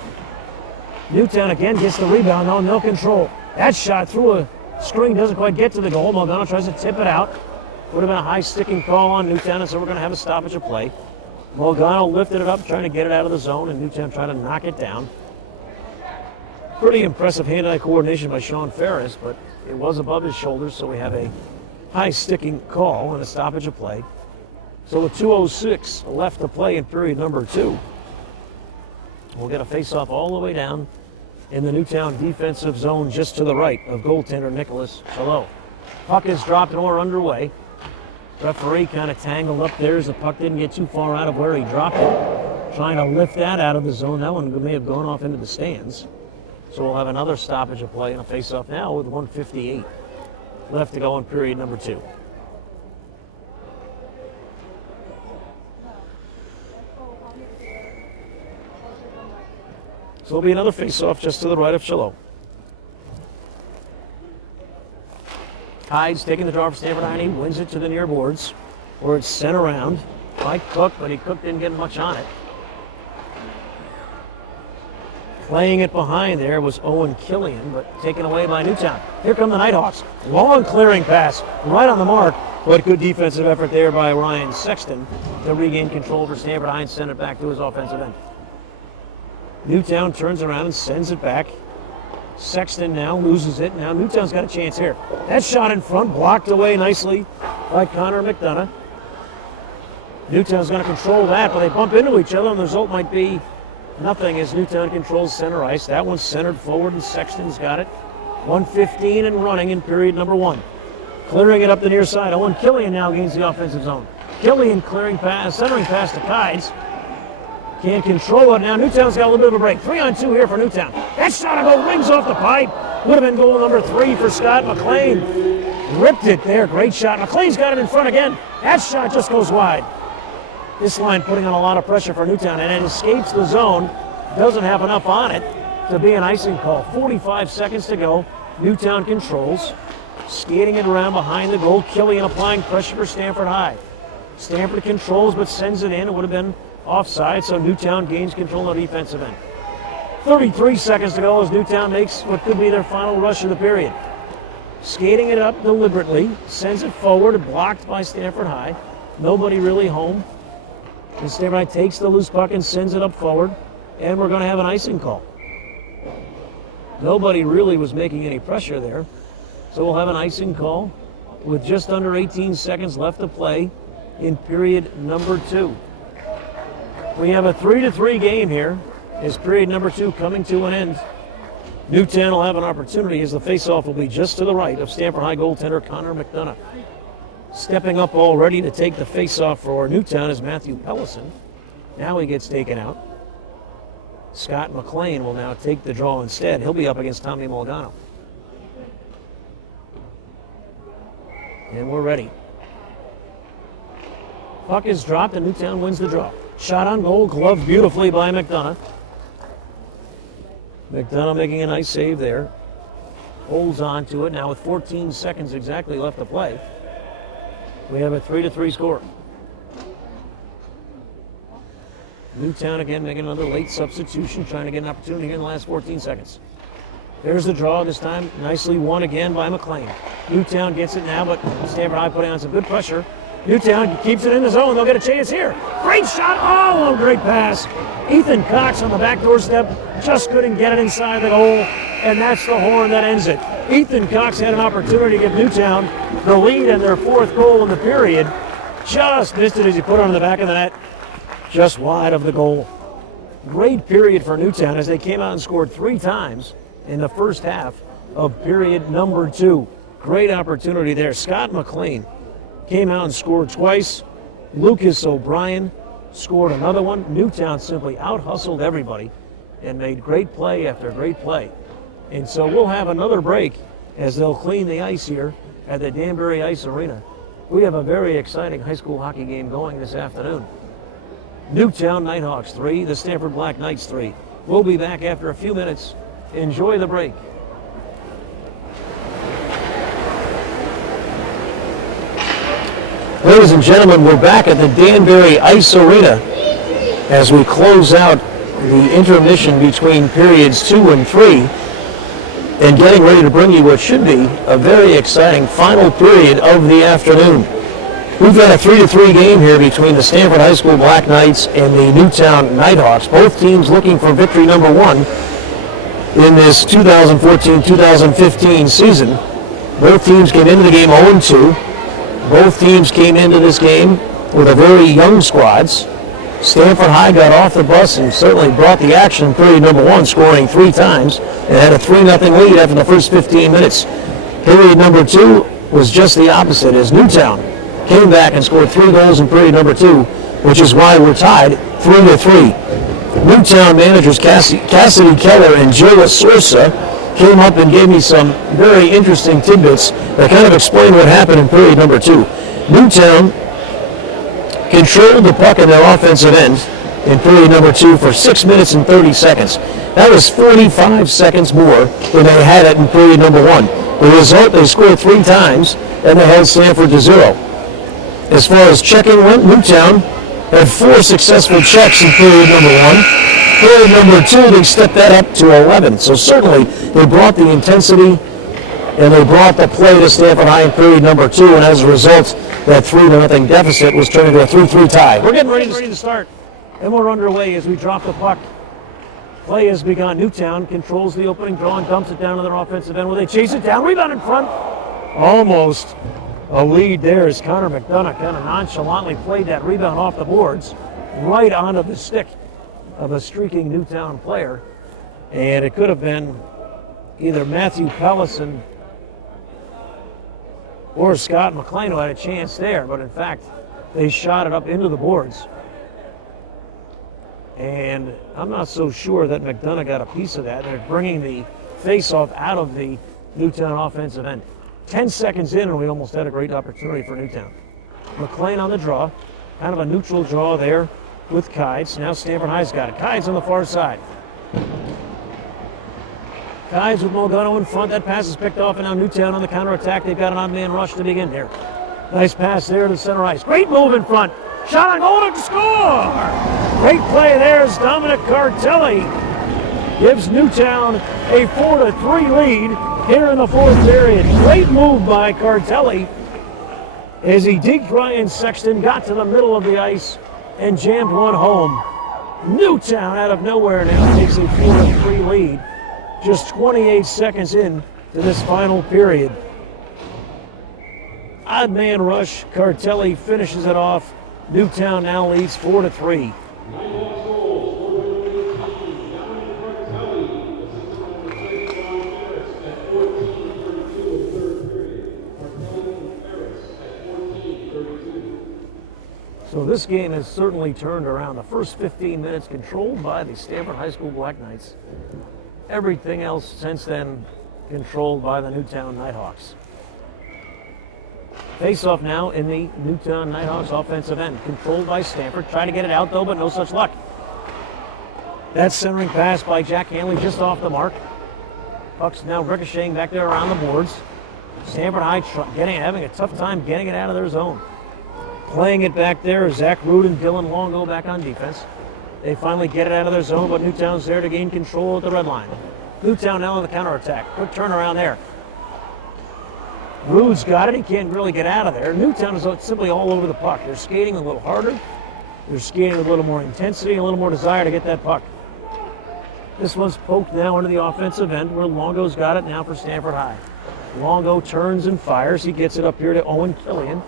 Newtown again gets the rebound, though, no control. That shot through a screen doesn't quite get to the goal. Mulgano tries to tip it out. Would have been a high sticking call on Newtown, and so we're going to have a stoppage of play. Mulgano lifted it up, trying to get it out of the zone, and Newtown trying to knock it down. Pretty impressive hand-eye coordination by Sean Ferris, but it was above his shoulders, so we have a high sticking call and a stoppage of play. So with 2:06 left to play in period number 2, we'll get a face-off all the way down in the Newtown defensive zone just to the right of goaltender Nicholas Chalot. Puck is dropped and we're underway. Referee kind of tangled up there as the puck didn't get too far out of where he dropped it. Trying to lift that out of the zone. That one may have gone off into the stands. So we'll have another stoppage of play and a face-off now with 1:58 left to go in period number 2. So it'll be another face-off just to the right of Chalot. Hyde's taking the draw for Stamford High, and he wins it to the near boards, where it's sent around by Cook, but Cook didn't get much on it. Playing it behind there was Owen Killian, but taken away by Newtown. Here come the Nighthawks. Long clearing pass, right on the mark, but good defensive effort there by Ryan Sexton to regain control for Stamford High and send it back to his offensive end. Newtown turns around and sends it back. Sexton now loses it. Now Newtown's got a chance here. That shot in front, blocked away nicely by Connor McDonough. Newtown's going to control that, but they bump into each other, and the result might be nothing as Newtown controls center ice. That one's centered forward, and Sexton's got it. 1:15 and running in period number 1. Clearing it up the near side. Owen Killian now gains the offensive zone. Killian clearing pass, centering pass to Kides. Can't control it now. Newtown's got a little bit of a break. 3-on-2 here for Newtown. That shot of goal rings off the pipe. Would have been goal number 3 for Scott McLean. Ripped it there. Great shot. McLean's got it in front again. That shot just goes wide. This line putting on a lot of pressure for Newtown, and it escapes the zone. Doesn't have enough on it to be an icing call. 45 seconds to go. Newtown controls. Skating it around behind the goal. Killian applying pressure for Stamford High. Stamford controls but sends it in. It would have been offside, so Newtown gains control of the defensive end. 33 seconds to go as Newtown makes what could be their final rush of the period. Skating it up deliberately, sends it forward, blocked by Stamford High. Nobody really home. And Stamford High takes the loose puck and sends it up forward, and we're going to have an icing call. Nobody really was making any pressure there, so we'll have an icing call with just under 18 seconds left to play in period number 2. We have a 3-3 game here as period number 2 coming to an end. Newtown will have an opportunity as the faceoff will be just to the right of Stamford High goaltender Connor McDonough. Stepping up already to take the faceoff for Newtown is Matthew Pellison. Now he gets taken out. Scott McLean will now take the draw instead. He'll be up against Tommy Mulgano. And we're ready. Puck is dropped and Newtown wins the draw. Shot on goal, gloved beautifully by McDonough. McDonough making a nice save there. Holds on to it now with 14 seconds exactly left to play. We have a 3-3 score. Newtown again making another late substitution, trying to get an opportunity here in the last 14 seconds. There's the draw this time, nicely won again by McLean. Newtown gets it now, but Stamford High putting on some good pressure. Newtown keeps it in the zone. They'll get a chance here. Great shot. Oh, great pass. Ethan Cox on the back doorstep just couldn't get it inside the goal, and that's the horn that ends it. Ethan Cox had an opportunity to give Newtown the lead in their 4th goal in the period. Just missed it as he put it on the back of the net, just wide of the goal. Great period for Newtown as they came out and scored 3 times in the first half of period number 2. Great opportunity there. Scott McLean came out and scored twice. Lucas O'Brien scored another one. Newtown simply out-hustled everybody and made great play after great play. And so we'll have another break as they'll clean the ice here at the Danbury Ice Arena. We have a very exciting high school hockey game going this afternoon. Newtown Nighthawks 3, the Stamford Black Knights 3. We'll be back after a few minutes. Enjoy the break. Ladies and gentlemen, we're back at the Danbury Ice Arena as we close out the intermission between periods 2 and 3 and getting ready to bring you what should be a very exciting final period of the afternoon. We've got a 3-3 game here between the Stamford High School Black Knights and the Newtown Nighthawks. Both teams looking for victory number 1 in this 2014-2015 season. Both teams came into the game 0-2. Both teams came into this game with a very young squads. Stamford High got off the bus and certainly brought the action in period number 1, scoring 3 times, and had a 3-0 lead after the first 15 minutes. Period number 2 was just the opposite, as Newtown came back and scored 3 goals in period number 2, which is why we're tied 3-3. Newtown managers Cassidy Keller and Joe Sorsa came up and gave me some very interesting tidbits that kind of explain what happened in period number 2. Newtown controlled the puck in their offensive end in period number 2 for 6 minutes and 30 seconds. That was 45 seconds more than they had it in period number 1. The result, they scored 3 times and they held Stamford to 0. As far as checking went, Newtown had 4 successful checks in period number 1. Period number 2, they stepped that up to 11. So certainly they brought the intensity and they brought the play to Stamford High in period number 2, and as a result, that 3-0 deficit was turned into a 3-3 tie. We're getting ready to start, and we're underway as we drop the puck. Play has begun. Newtown controls the opening draw and dumps it down to their offensive end where they chase it down. Rebound in front. Almost a lead there as Connor McDonough kind of nonchalantly played that rebound off the boards right onto the stick of a streaking Newtown player, and it could have been either Matthew Pellison or Scott McLean who had a chance there, but in fact they shot it up into the boards, and I'm not so sure that McDonough got a piece of that. They're bringing the face-off out of the Newtown offensive end. 10 seconds in and we almost had a great opportunity for Newtown. McLean on the draw, kind of a neutral draw there with Kides. Now Stamford High's got it. Kides on the far side. Kides with Mulgano in front. That pass is picked off, and now Newtown on the counterattack. They've got an odd man rush to begin here. Nice pass there to center ice. Great move in front. Shot on goal to score! Great play there as Dominic Cartelli gives Newtown a 4-3 lead here in the 4th period. Great move by Cartelli as he deked Ryan Sexton, got to the middle of the ice, and jammed one home. Newtown out of nowhere now takes a 4-3 lead. Just 28 seconds in to this final period. Odd man rush. Cartelli finishes it off. Newtown now leads 4-3. So this game has certainly turned around. The first 15 minutes controlled by the Stamford High School Black Knights. Everything else since then controlled by the Newtown Nighthawks. Face-off now in the Newtown Nighthawks offensive end. Controlled by Stamford. Trying to get it out though, but no such luck. That centering pass by Jack Hanley just off the mark. Puck's now ricocheting back there around the boards. Stamford High having a tough time getting it out of their zone. Playing it back there is Zach Root and Dylan Longo back on defense. They finally get it out of their zone, but Newtown's there to gain control at the red line. Newtown now on the counterattack. Quick turnaround there. Root's got it. He can't really get out of there. Newtown is simply all over the puck. They're skating a little harder. They're skating with a little more intensity, a little more desire to get that puck. This one's poked now into the offensive end where Longo's got it now for Stamford High. Longo turns and fires. He gets it up here to Owen Killian.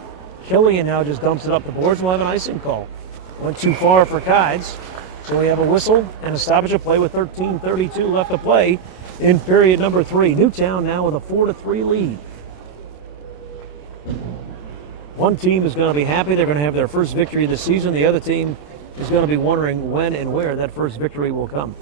Killian now just dumps it up the boards. We'll have an icing call. Went too far for Kides. So we have a whistle and a stoppage of play with 13:32 left to play in period number 3. Newtown now with a 4-3 lead. One team is going to be happy. They're going to have their first victory of the season. The other team is going to be wondering when and where that first victory will come.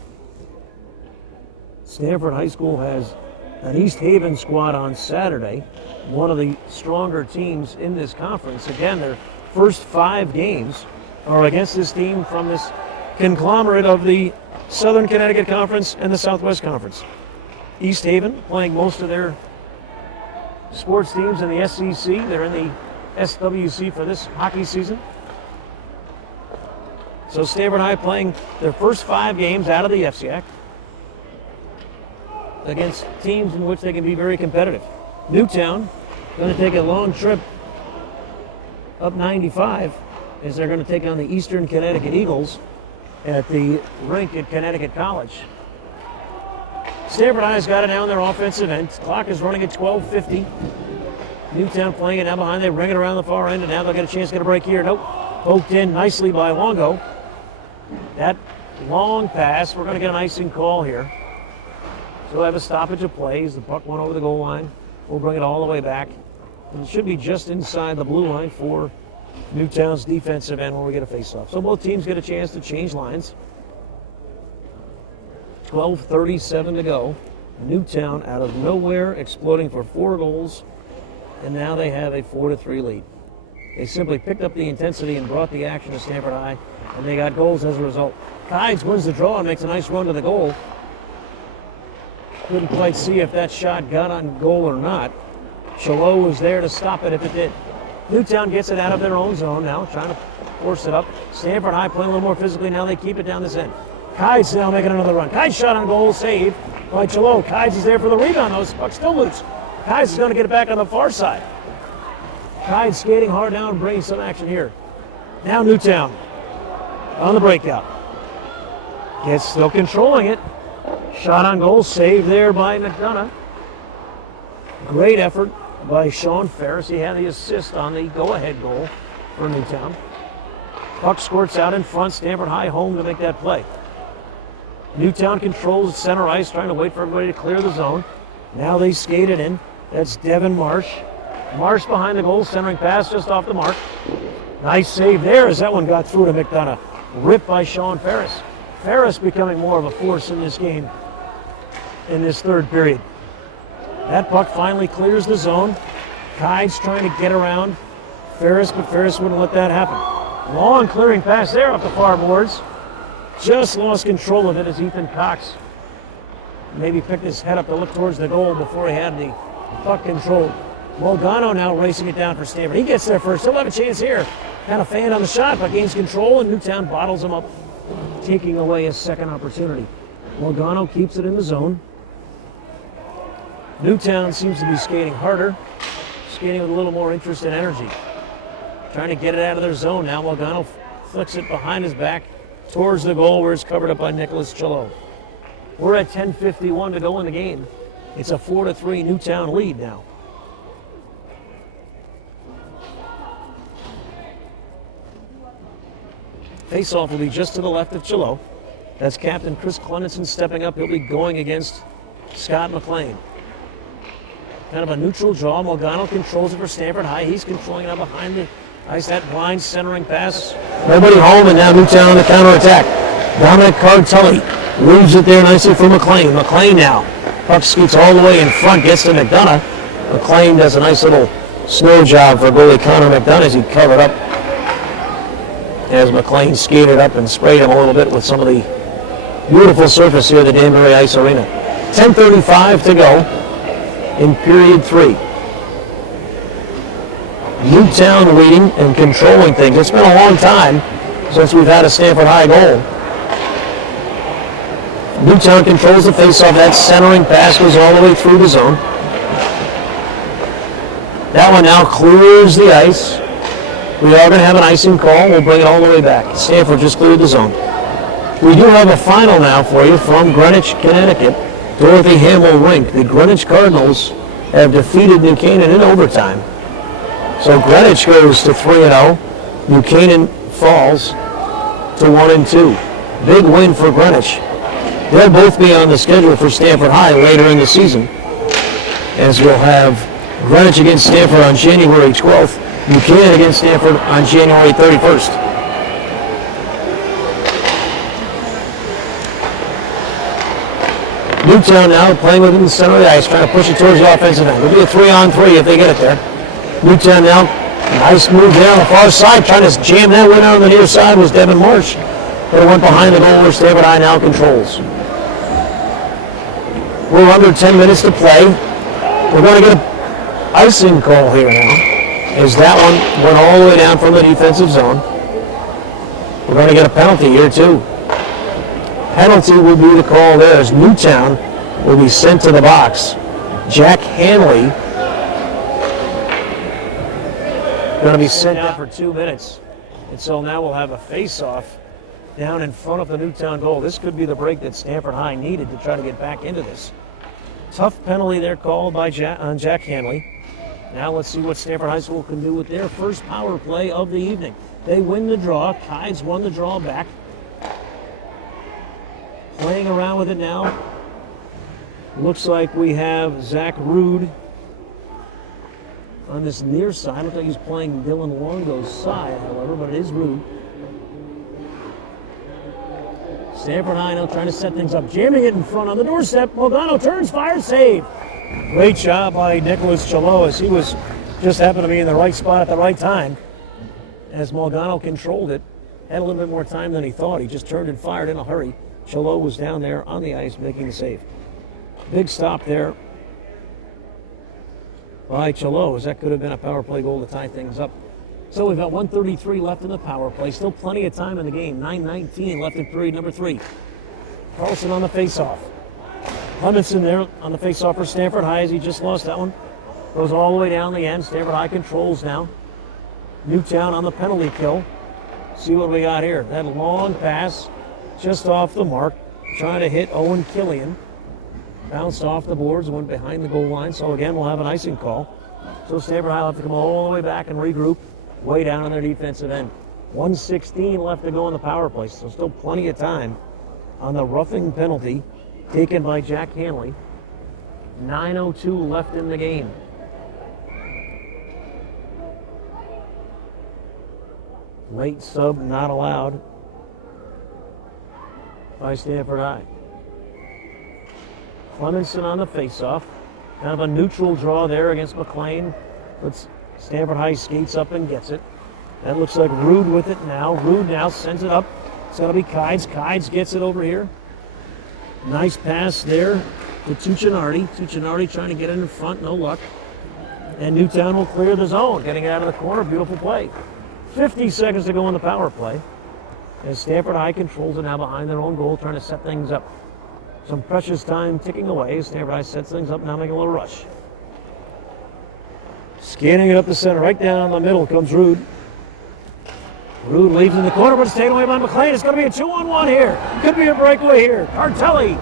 Stamford High School has an East Haven squad on Saturday, one of the stronger teams in this conference. Again, their first 5 games are against this team from this conglomerate of the Southern Connecticut Conference and the Southwest Conference. East Haven playing most of their sports teams in the SEC. They're in the SWC for this hockey season. So Stamford High playing their first 5 games out of the FCAC against teams in which they can be very competitive. Newtown going to take a long trip up 95 as they're going to take on the Eastern Connecticut Eagles at the rink at Connecticut College. Stamford High's got it now in their offensive end. Clock is running at 12:50. Newtown playing it now behind. They ring it around the far end, and now they'll get a chance to get a break here. Nope. Poked in nicely by Longo. That long pass, we're going to get an icing call here. So we'll have a stoppage of play as the puck went over the goal line. We'll bring it all the way back. And it should be just inside the blue line for Newtown's defensive end when we get a face-off. So both teams get a chance to change lines. 12:37 to go. Newtown out of nowhere exploding for 4 goals. And now they have a 4-3 lead. They simply picked up the intensity and brought the action to Stamford High, and they got goals as a result. Kides wins the draw and makes a nice run to the goal. Couldn't quite see if that shot got on goal or not. Chalot was there to stop it if it did. Newtown gets it out of their own zone now, trying to force it up. Stamford High playing a little more physically now. They keep it down this end. Kides now making another run. Kides shot on goal, save by Chalot. Kides is there for the rebound, though. Puck still loose. Kides is going to get it back on the far side. Kides skating hard now and bringing some action here. Now Newtown on the breakout. Gets still controlling it. Shot on goal, saved there by McDonough. Great effort by Sean Ferris. He had the assist on the go-ahead goal for Newtown. Puck squirts out in front. Stamford High home to make that play. Newtown controls center ice, trying to wait for everybody to clear the zone. Now they skate it in. That's Devin Marsh. Marsh behind the goal, centering pass just off the mark. Nice save there as that one got through to McDonough. Ripped by Sean Ferris. Ferris becoming more of a force in this game in this third period. That puck finally clears the zone. Kides trying to get around Ferris, but Ferris wouldn't let that happen. Long clearing pass there up the far boards. Just lost control of it as Ethan Cox maybe picked his head up to look towards the goal before he had the puck controlled. Molgano now racing it down for Stamford. He gets there first. He'll have a chance here. Kind of fanned on the shot, but gains control, and Newtown bottles him up, taking away his second opportunity. Molgano keeps it in the zone. Newtown seems to be skating harder, skating with a little more interest and energy. Trying to get it out of their zone now. Molgano flicks it behind his back towards the goal where it's covered up by Nicholas Chalot. We're at 10:51 to go in the game. It's a 4-3 Newtown lead now. Face-off will be just to the left of Chalot. That's Captain Chris Clemmenson stepping up. He'll be going against Scott McLean. Kind of a neutral draw. Molgano controls it for Stamford High. He's controlling it up behind the ice. That blind centering pass. Nobody home, and now Newtown on the counterattack. Dominic Cartelli moves it there nicely for McLean. McLean now. Puck scoots all the way in front, gets to McDonough. McLean does a nice little snow job for goalie Connor McDonough as he covered up. As McLean skated up and sprayed him a little bit with some of the beautiful surface here at the Danbury Ice Arena. 10:35 to go in period 3. Newtown leading and controlling things. It's been a long time since we've had a Stamford High goal. Newtown controls the faceoff. That centering pass goes all the way through the zone. That one now clears the ice. We are going to have an icing call. We'll bring it all the way back. Stamford just cleared the zone. We do have a final now for you from Greenwich, Connecticut. Dorothy Hamill Rink. The Greenwich Cardinals have defeated New Canaan in overtime. So Greenwich goes to 3-0. New Canaan falls to 1-2. Big win for Greenwich. They'll both be on the schedule for Stamford High later in the season, as we'll have Greenwich against Stamford on January 12th. New Canaan against Stamford on January 31st. Newtown now playing within the center of the ice, trying to push it towards the offensive end. It'll be a 3-on-3 if they get it there. Newtown now, nice move there on the far side, trying to jam that one out on the near side was Devin Marsh. But it went behind the goal where Stamford High now controls. We're under 10 minutes to play. We're going to get an icing call here now. as that one went all the way down from the defensive zone. We're going to get a penalty here too. Penalty would be the call there as Newtown will be sent to the box. Jack Hanley going to be sent out for 2 minutes. And so now we'll have a face-off down in front of the Newtown goal. This could be the break that Stamford High needed to try to get back into this. Tough penalty there called by Jack Hanley. Now let's see what Stamford High School can do with their first power play of the evening. They win the draw. Kides won the draw back. Playing around with it now. Looks like we have Zach Rude on this near side. Looks like he's playing Dylan Longo's side, however, but it is Rude. Stamford High now trying to set things up. Jamming it in front on the doorstep. Mogano turns, fires, save. Great job by Nicholas Chalo as he was just happened to be in the right spot at the right time. As Mogano controlled it, had a little bit more time than he thought. He just turned and fired in a hurry. Chalo was down there on the ice making the save. Big stop there by Chalo, as that could have been a power play goal to tie things up. So we've got 1:33 left in the power play. Still plenty of time in the game. 9:19 left in period number 3. Carlson on the faceoff. Clemenson there on the faceoff for Stamford High as he just lost that one. Goes all the way down the end. Stamford High controls now. Newtown on the penalty kill. See what we got here. That long pass just off the mark. Trying to hit Owen Killian. Bounced off the boards, went behind the goal line. So again, we'll have an icing call. So Stamford High will have to come all the way back and regroup. Way down on their defensive end. 1:16 left to go in the power play, so still plenty of time on the roughing penalty taken by Jack Hanley. 9:02 left in the game. Late sub not allowed by Stamford High. Clemenson on the faceoff. Kind of a neutral draw there against McLean. Let's Stamford High skates up and gets it. That looks like Rude with it now. Rude now sends it up. It's got to be Kides. Kides gets it over here. Nice pass there to Tuccinardi. Tuccinardi trying to get in front, no luck. And Newtown will clear the zone, getting it out of the corner. Beautiful play. 50 seconds to go in the power play. As Stamford High controls it now behind their own goal, trying to set things up. Some precious time ticking away as Stamford High sets things up, now making a little rush. Scanning it up the center, right down the middle comes Rude. Rude leaves in the corner, but it's taken away by McLean. It's going to be a 2-on-1 here. Could be a breakaway here. Cartelli.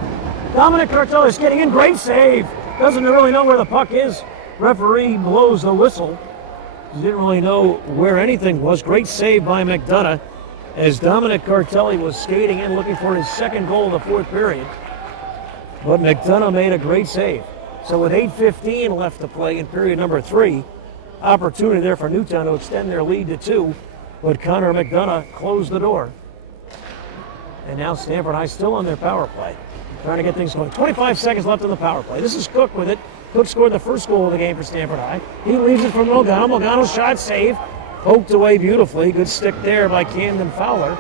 Dominic Cartelli is getting in. Great save. Doesn't really know where the puck is. Referee blows the whistle. He didn't really know where anything was. Great save by McDonough as Dominic Cartelli was skating in looking for his second goal of the fourth period. But McDonough made a great save. So with 8:15 left to play in period number 3, opportunity there for Newtown to extend their lead to 2, but Connor McDonough closed the door. And now Stamford High still on their power play, trying to get things going. 25 seconds left in the power play. This is Cook with it. Cook scored the first goal of the game for Stamford High. He leaves it from Mogano. Mogano's shot save, poked away beautifully. Good stick there by Camden Fowler.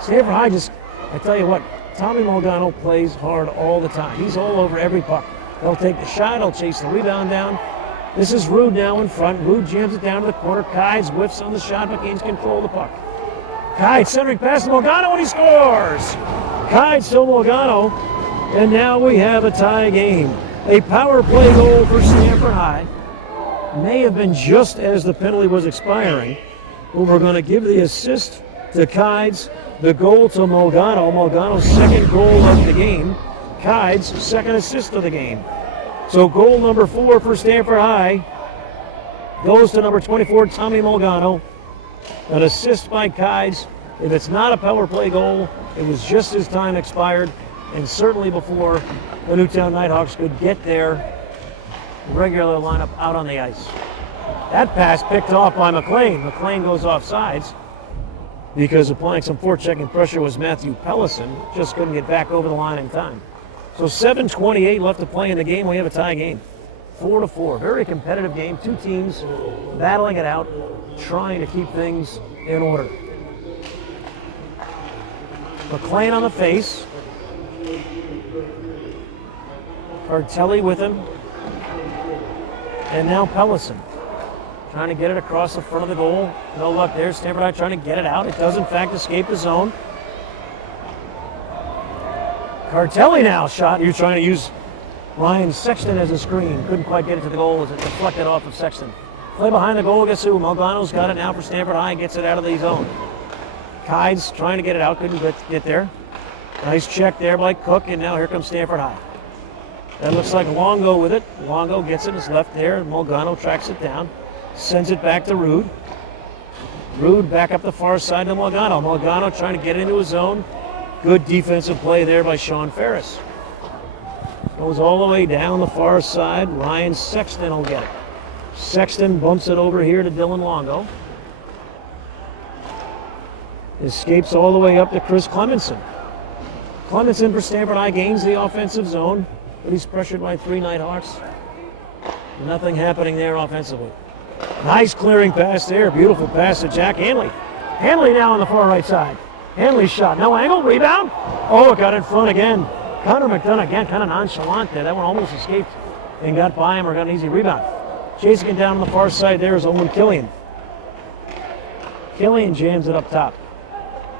Stamford High just, I tell you what, Tommy Mogano plays hard all the time. He's all over every puck. He'll take the shot, he'll chase the rebound down. This is Rude now in front. Rude jams it down to the corner. Kides whiffs on the shot, but gains control of the puck. Kides centering pass to Mogano, and he scores! Kides to Mogano, and now we have a tie game. A power play goal for Stamford High. May have been just as the penalty was expiring, but we're going to give the assist to Kides, the goal to Mogano. Mogano's second goal of the game. Kides' second assist of the game. So goal number 4 for Stamford High goes to number 24, Tommy Mogano. An assist by Kides. If it's not a power play goal, it was just as time expired, and certainly before the Newtown Nighthawks could get their regular lineup out on the ice. That pass picked off by McLean. McLean goes off sides because applying some forechecking pressure was Matthew Pellison. Just couldn't get back over the line in time. So 7:28 left to play in the game. We have a tie game. 4-4. Very competitive game. Two teams battling it out, trying to keep things in order. McLean on the face. Cartelli with him. And now Pellison. trying to get it across the front of the goal. No luck there. Stamford High trying to get it out. It does, in fact, escape the zone. Cartelli now shot. He was trying to use Ryan Sexton as a screen. Couldn't quite get it to the goal as it deflected off of Sexton. Play behind the goal. Guess who? Malgano's got it now for Stamford High and gets it out of the zone. Kides trying to get it out. Couldn't get there. Nice check there by Cook, and now here comes Stamford High. That looks like Longo with it. Longo gets it. It's left there. Malgano tracks it down. Sends it back to Rude. Rude back up the far side to Malgano. Malgano trying to get into his zone. Good defensive play there by Sean Ferris. Goes all the way down the far side. Ryan Sexton will get it. Sexton bumps it over here to Dylan Longo. Escapes all the way up to Chris Clemenson. Clemenson for Stamford High gains the offensive zone, but he's pressured by 3 Nighthawks. Nothing happening there offensively. Nice clearing pass there. Beautiful pass to Jack Hanley. Hanley now on the far right side. Hanley's shot. No angle. Rebound. Oh, it got in front again. Connor McDonough again, kind of nonchalant there. That one almost escaped and got by him or got an easy rebound. Chasing it down on the far side there is Owen Killian. Killian jams it up top.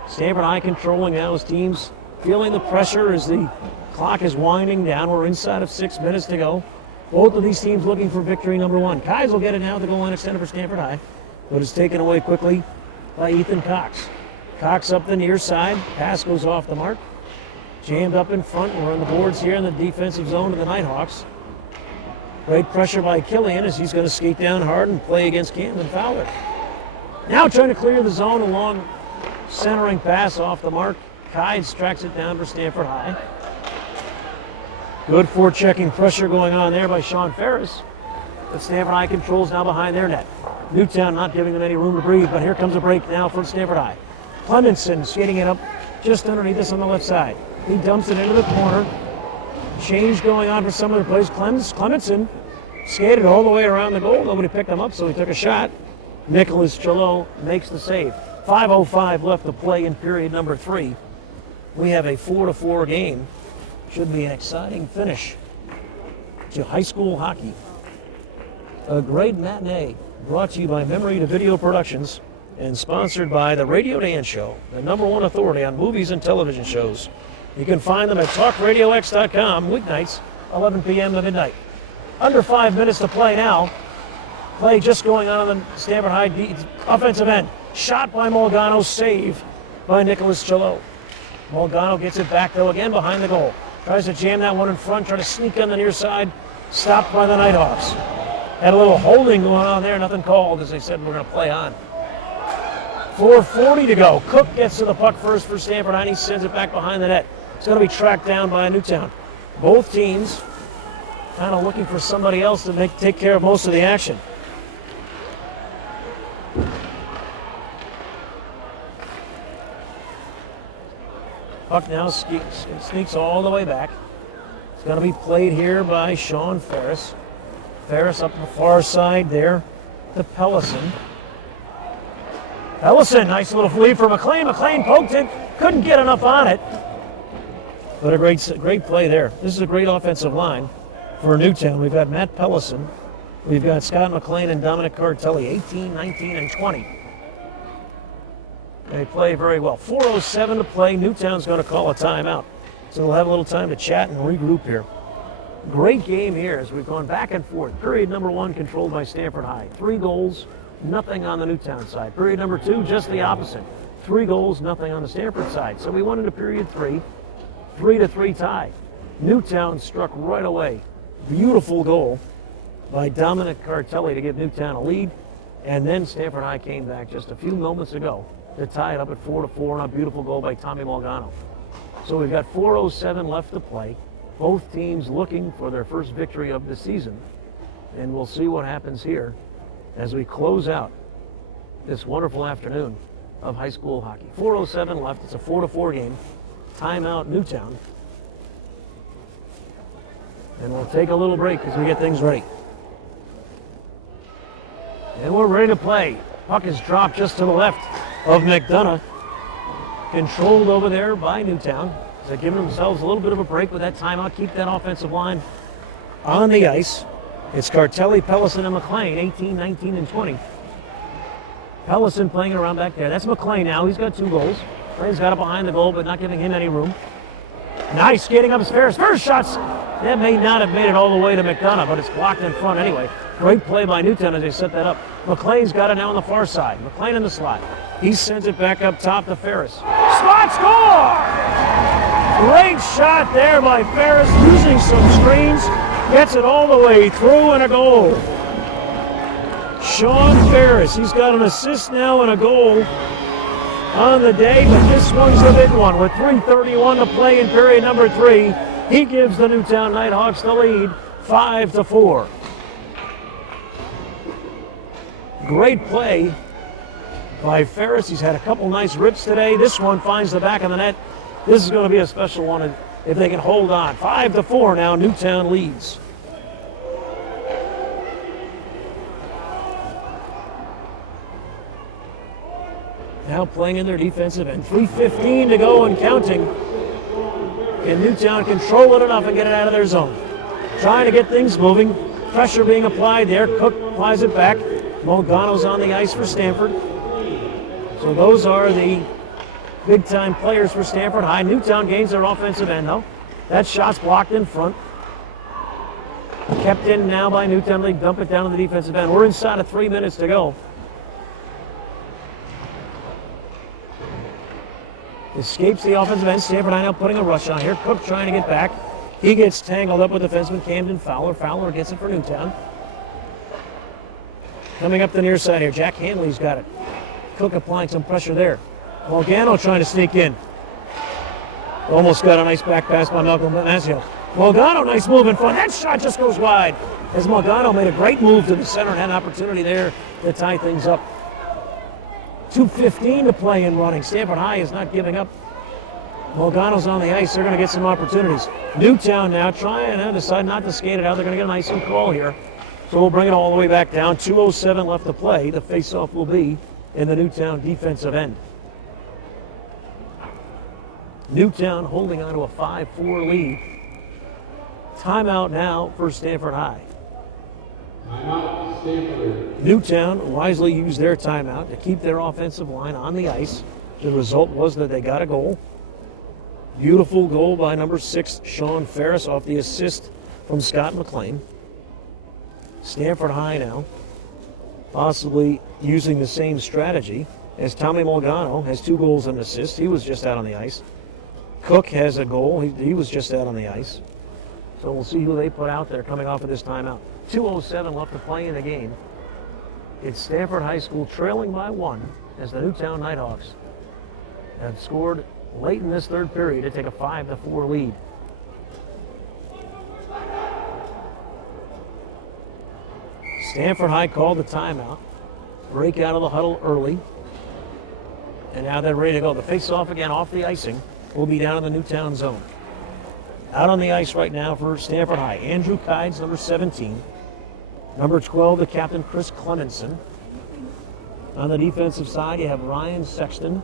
Stamford High controlling now his teams. Feeling the pressure as the clock is winding down. We're inside of 6 minutes to go. Both of these teams looking for victory number 1. Kides will get it now at the goal line extended for Stamford High, but it's taken away quickly by Ethan Cox. Cox up the near side. Pass goes off the mark. Jammed up in front. We're on the boards here in the defensive zone of the Nighthawks. Great pressure by Killian as he's going to skate down hard and play against Camden Fowler. Now trying to clear the zone. A long centering pass off the mark. Kides tracks it down for Stamford High. Good forechecking pressure going on there by Sean Ferris. But Stamford High controls now behind their net. Newtown not giving them any room to breathe, but here comes a break now for Stamford High. Clemenson skating it up just underneath us on the left side. He dumps it into the corner. Change going on for some of the plays. Clemenson skated all the way around the goal. Nobody picked him up, so he took a shot. Nicholas Chalot makes the save. 5:05 left to play in period number 3. We have a 4-4 game. Should be an exciting finish to high school hockey. A great matinee brought to you by Memory to Video Productions and sponsored by the Radio Dance Show, the #1 authority on movies and television shows. You can find them at TalkRadioX.com, weeknights, 11 p.m. to midnight. Under 5 minutes to play now. Play just going on the Stamford High offensive end. Shot by Malgano, save by Nicholas Chalot. Malgano gets it back, though, again behind the goal. Tries to jam that one in front, trying to sneak on the near side. Stopped by the Nighthawks. Had a little holding going on there, nothing called, as they said we're going to play on. 4:40 to go. Cook gets to the puck first for Stamford High, and he sends it back behind the net. It's going to be tracked down by Newtown. Both teams kind of looking for somebody else to take care of most of the action. Puck now sneaks all the way back. It's going to be played here by Sean Ferris. Ferris up the far side there to Pellison. Pellison, nice little lead for McLean. McLean poked it, couldn't get enough on it. But a great play there. This is a great offensive line for Newtown. We've got Matt Pellison. We've got Scott McLean and Dominic Cartelli, 18, 19, and 20. They play very well. 4:07 to play. Newtown's going to call a timeout. So we'll have a little time to chat and regroup here. Great game here as we've gone back and forth. Period number 1 controlled by Stamford High. 3 goals, nothing on the Newtown side. Period number 2, just the opposite. 3 goals, nothing on the Stamford side. So we went into period 3, 3-3 tie. Newtown struck right away. Beautiful goal by Dominic Cartelli to give Newtown a lead. And then Stamford High came back just a few moments ago to tie it up at 4-4 on a beautiful goal by Tommy Malgano. So we've got 4:07 left to play. Both teams looking for their first victory of the season. And we'll see what happens here as we close out this wonderful afternoon of high school hockey. 4:07 left. It's a 4-4 game. Timeout Newtown. And we'll take a little break as we get things ready. And we're ready to play. Puck is dropped just to the left of McDonough. Controlled over there by Newtown. They're giving themselves a little bit of a break with that timeout. Keep that offensive line on the ice. It's Cartelli, Pellison, and McLean, 18, 19, and 20. Pellison playing around back there. That's McLean now. He's got 2 goals. McLean's got it behind the goal, but not giving him any room. Nice skating up his Ferris. First shots. That may not have made it all the way to McDonough, but it's blocked in front anyway. Great play by Newtown as they set that up. McLean's got it now on the far side. McLean in the slot. He sends it back up top to Ferris. Spot score! Great shot there by Ferris, using some screens. Gets it all the way through and a goal. Sean Ferris, he's got an assist now and a goal on the day, but this one's the big one. With 3:31 to play in period number 3, he gives the Newtown Nighthawks the lead, 5-4. Great play by Ferris. He's had a couple nice rips today. This one finds the back of the net. This is going to be a special one if they can hold on. 5-4 now, Newtown leads. Now playing in their defensive end. 3:15 to go and counting. Can Newtown control it enough and get it out of their zone? Trying to get things moving. Pressure being applied there. Cook applies it back. Molgano's on the ice for Stamford. So those are the big-time players for Stamford High. Newtown gains their offensive end, though. That shot's blocked in front. Kept in now by Newtown. They dump it down to the defensive end. We're inside of 3 minutes to go. Escapes the offensive end. Stamford High now putting a rush on here. Cook trying to get back. He gets tangled up with defenseman Camden Fowler. Fowler gets it for Newtown. Coming up the near side here. Jack Hanley's got it. Cook applying some pressure there. Molgano trying to sneak in. Almost got a nice back pass by Malcolm Benazio. Molgano, nice move in front. That shot just goes wide. As Molgano made a great move to the center and had an opportunity there to tie things up. 2:15 to play in running. Stamford High is not giving up. Molgano's on the ice. They're going to get some opportunities. Newtown now trying to decide not to skate it out. They're going to get a nice call here. So we'll bring it all the way back down. 2:07 left to play. The face-off will be in the Newtown defensive end. Newtown holding on to a 5-4 lead. Timeout now for Stamford High. Newtown wisely used their timeout to keep their offensive line on the ice. The result was that they got a goal. Beautiful goal by number 6, Sean Ferris, off the assist from Scott McLean. Stamford High now possibly using the same strategy as Tommy Molgano has 2 goals and an assist. He was just out on the ice. Cook has a goal. He was just out on the ice. So we'll see who they put out there coming off of this timeout. 2:07 left to play in the game. It's Stamford High School trailing by 1 as the Newtown Nighthawks have scored late in this third period to take a 5-4 lead. Stamford High called the timeout. Break out of the huddle early. And now they're ready to go. The face-off again off the icing will be down in the Newtown zone. Out on the ice right now for Stamford High. Andrew Kides, number 17. Number 12, the captain, Chris Clemenson. On the defensive side, you have Ryan Sexton.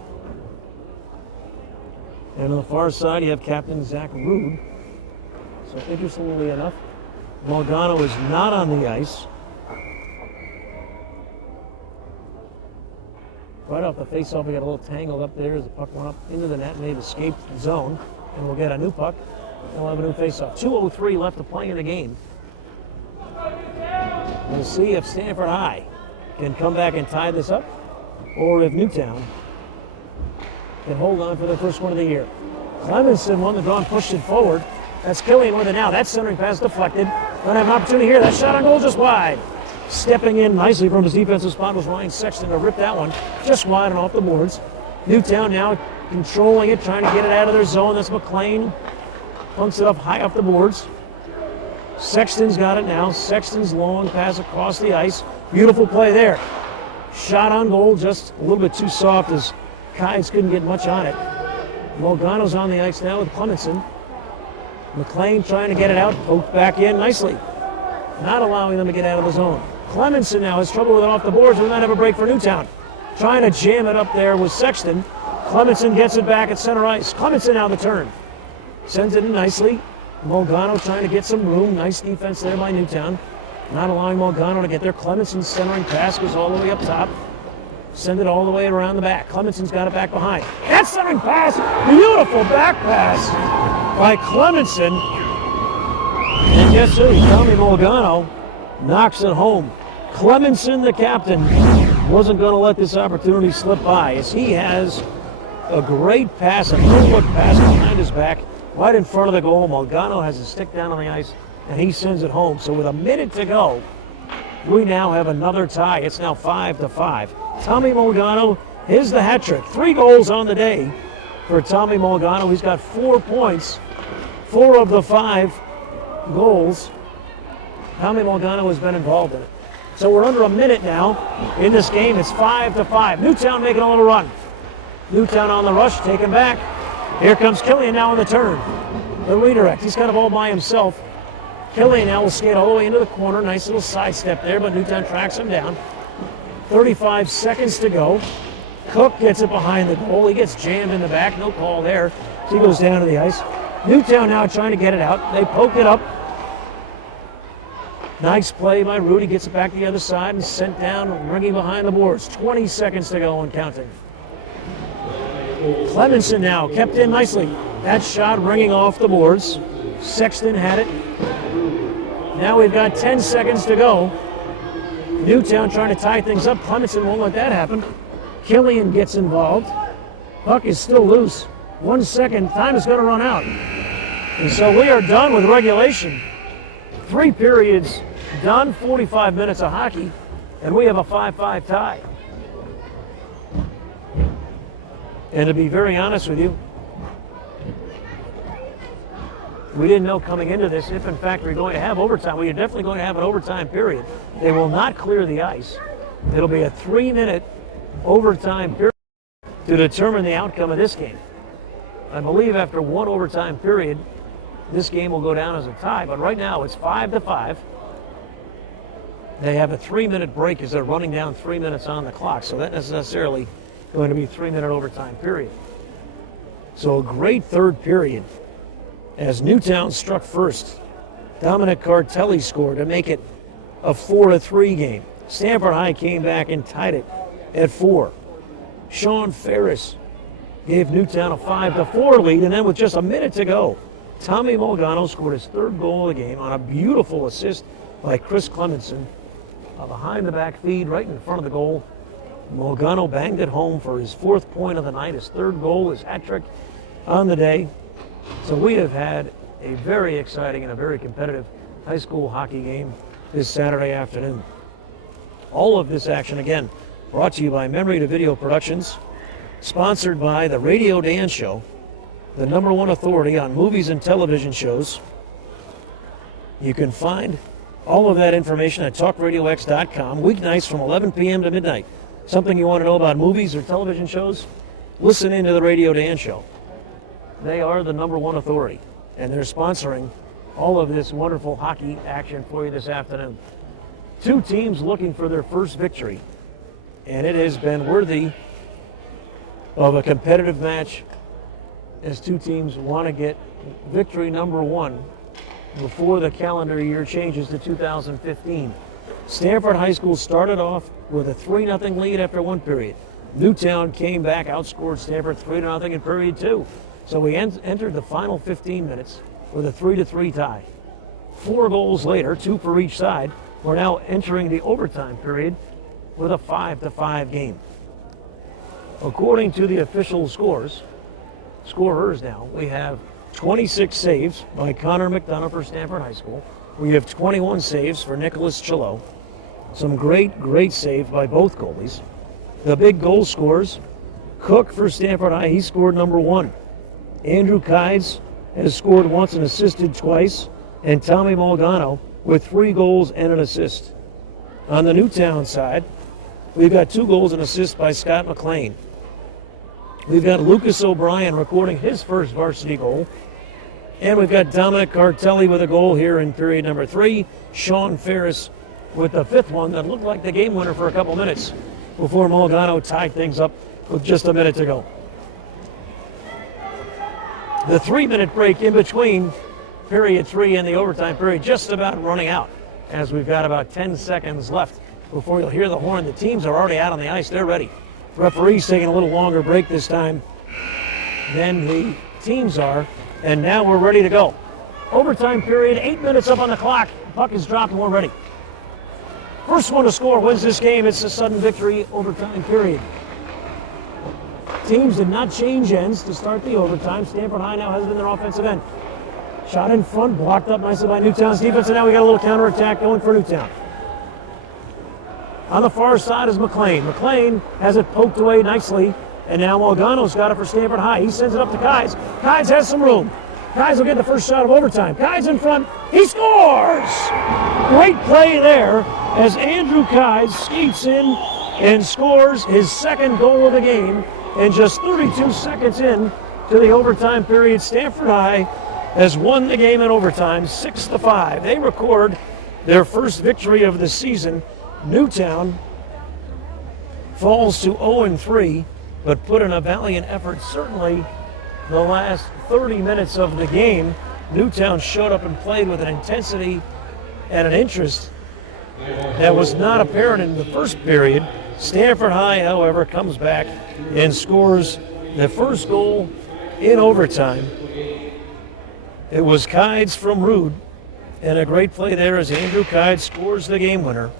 And on the far side, you have Captain Zach Rude. So interestingly enough, Molgano is not on the ice. Right off the face-off, we got a little tangled up there as the puck went up into the net and they've escaped the zone. And we'll get a new puck. And we'll have a new face-off. 2:03 left to play in the game. We'll see if Stamford High can come back and tie this up, or if Newtown can hold on for the first one of the year. Clemenson won the draw and pushed it forward. That's Killian with it now. That centering pass deflected. Gonna have an opportunity here. That shot on goal just wide. Stepping in nicely from his defensive spot was Ryan Sexton to rip that one just wide and off the boards. Newtown now controlling it, trying to get it out of their zone. That's McLean. Punks it up high off the boards. Sexton's got it now. Sexton's long pass across the ice. Beautiful play there. Shot on goal, just a little bit too soft as Kides couldn't get much on it. Molgano's on the ice now with Clemenson. McLean trying to get it out, poked back in nicely. Not allowing them to get out of the zone. Clemenson now has trouble with it off the boards. We might have a break for Newtown. Trying to jam it up there with Sexton. Clemenson gets it back at center ice. Clemenson now the turn. Sends it in nicely. Molgano trying to get some room. Nice defense there by Newtown. Not allowing Molgano to get there. Clemenson's centering pass goes all the way up top. Send it all the way around the back. Clemenson's got it back behind. That centering pass, beautiful back pass by Clemenson. And guess who? Tommy Molgano knocks it home. Clemenson, the captain, wasn't going to let this opportunity slip by, as he has a great pass, a no-look pass behind his back, right in front of the goal. Molgano has his stick down on the ice, and he sends it home. So with a minute to go, we now have another tie. It's now 5-5. Tommy Molgano is the hat trick. 3 goals on the day for Tommy Molgano. He's got 4 points, 4 of the 5 goals. Tommy Molgano has been involved in it. So we're under a minute now in this game. It's 5-5. Newtown making a little run. Newtown on the rush, taken back. Here comes Killian now on the turn. The redirect. He's got a ball by himself. Killian now will skate all the way into the corner. Nice little sidestep there, but Newtown tracks him down. 35 seconds to go. Cook gets it behind the goal. He gets jammed in the back. No call there. So he goes down to the ice. Newtown now trying to get it out. They poke it up. Nice play by Rudy. Gets it back to the other side and sent down, ringing behind the boards. 20 seconds to go and counting. Clemenson now kept in nicely. That shot ringing off the boards. Sexton had it. Now we've got 10 seconds to go. Newtown trying to tie things up. Clemenson won't let that happen. Killian gets involved. Puck is still loose. 1 second. Time is going to run out. And so we are done with regulation. 3 periods done, 45 minutes of hockey, and we have a 5-5 tie. And to be very honest with you, we didn't know coming into this if in fact we're going to have overtime. We are definitely going to have an overtime period. They will not clear the ice. It'll be a 3-minute overtime period to determine the outcome of this game. I believe after 1 overtime period, this game will go down as a tie, but right now it's 5-5. They have a 3-minute break as they're running down 3 minutes on the clock, so that's not necessarily going to be a 3-minute overtime period. So a great third period as Newtown struck first. Dominic Cartelli scored to make it a 4-3 game. Stamford High came back and tied it at 4. Sean Ferris gave Newtown a 5-4 lead, and then with just a minute to go, Tommy Molgano scored his 3rd goal of the game on a beautiful assist by Chris Clemenson. A behind-the-back feed right in front of the goal. Molgano banged it home for his 4th point of the night, his 3rd goal, his hat trick on the day. So we have had a very exciting and a very competitive high school hockey game this Saturday afternoon. All of this action, again, brought to you by Memory to Video Productions, sponsored by the Radio Dan Show, the #1 authority on movies and television shows. You can find all of that information at talkradiox.com, weeknights from 11 p.m. to midnight. Something you want to know about movies or television shows? Listen into the Radio Dan Show. They are the #1 authority, and they're sponsoring all of this wonderful hockey action for you this afternoon. 2 teams looking for their first victory, and it has been worthy of a competitive match as 2 teams want to get victory #1 before the calendar year changes to 2015. Stamford High School started off with a 3-0 lead after 1 period. Newtown came back, outscored Stamford 3-0 in period 2. So we entered the final 15 minutes with a 3-3 tie. 4 goals later, 2 for each side, we're now entering the overtime period with a 5-5 game. According to the official scorers now, we have 26 saves by Connor McDonough for Stamford High School. We have 21 saves for Nicholas Chillo. Some great saves by both goalies. The big goal scorers, Cook for Stamford High, he scored #1. Andrew Kides has scored once and assisted twice, and Tommy Molgano with 3 goals and an assist. On the Newtown side, we've got 2 goals and assists by Scott McLean. We've got Lucas O'Brien recording his first varsity goal. And we've got Dominic Cartelli with a goal here in period number 3. Sean Ferris with the 5th one that looked like the game winner for a couple minutes before Molgano tied things up with just a minute to go. The 3-minute break in between period 3 and the overtime period just about running out as we've got about 10 seconds left before you'll hear the horn. The teams are already out on the ice. They're ready. Referee's taking a little longer break this time than the teams are, and now we're ready to go. Overtime period, 8 minutes up on the clock. Puck is dropped and we're ready. First one to score wins this game. It's a sudden victory overtime period. Teams did not change ends to start the overtime. Stamford High now has it in their offensive end. Shot in front, blocked up nicely by Newtown's defense, and now we got a little counterattack going for Newtown. On the far side is McLean. McLean has it poked away nicely, and now Malgano's got it for Stamford High. He sends it up to Kides. Kides has some room. Kides will get the first shot of overtime. Kides in front. He scores! Great play there as Andrew Kides skates in and scores his second goal of the game. And just 32 seconds in to the overtime period, Stamford High has won the game in overtime, 6-5. They record their first victory of the season. Newtown falls to 0-3, but put in a valiant effort. Certainly the last 30 minutes of the game, Newtown showed up and played with an intensity and an interest that was not apparent in the first period. Stamford High, however, comes back and scores the first goal in overtime. It was Kides from Rude, and a great play there as Andrew Kides scores the game winner.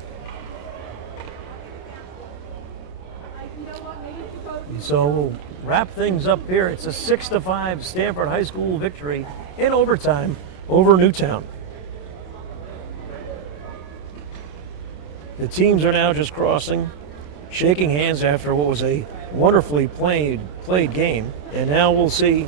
So we'll wrap things up here. It's a 6-5 Stamford High School victory in overtime over Newtown. The teams are now just crossing, shaking hands after what was a wonderfully played game. And now we'll see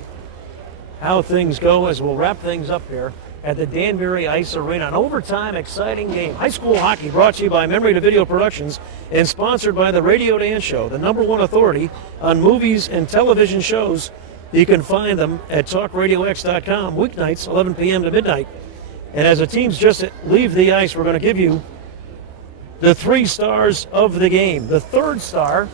how things go as we'll wrap things up here at the Danbury Ice Arena. An overtime exciting game. High school hockey brought to you by Memory to Video Productions and sponsored by the Radio Dance Show, the #1 authority on movies and television shows. You can find them at talkradiox.com weeknights 11 p.m. to midnight. And as the teams just leave the ice, we're going to give you the 3 stars of the game. The 3rd star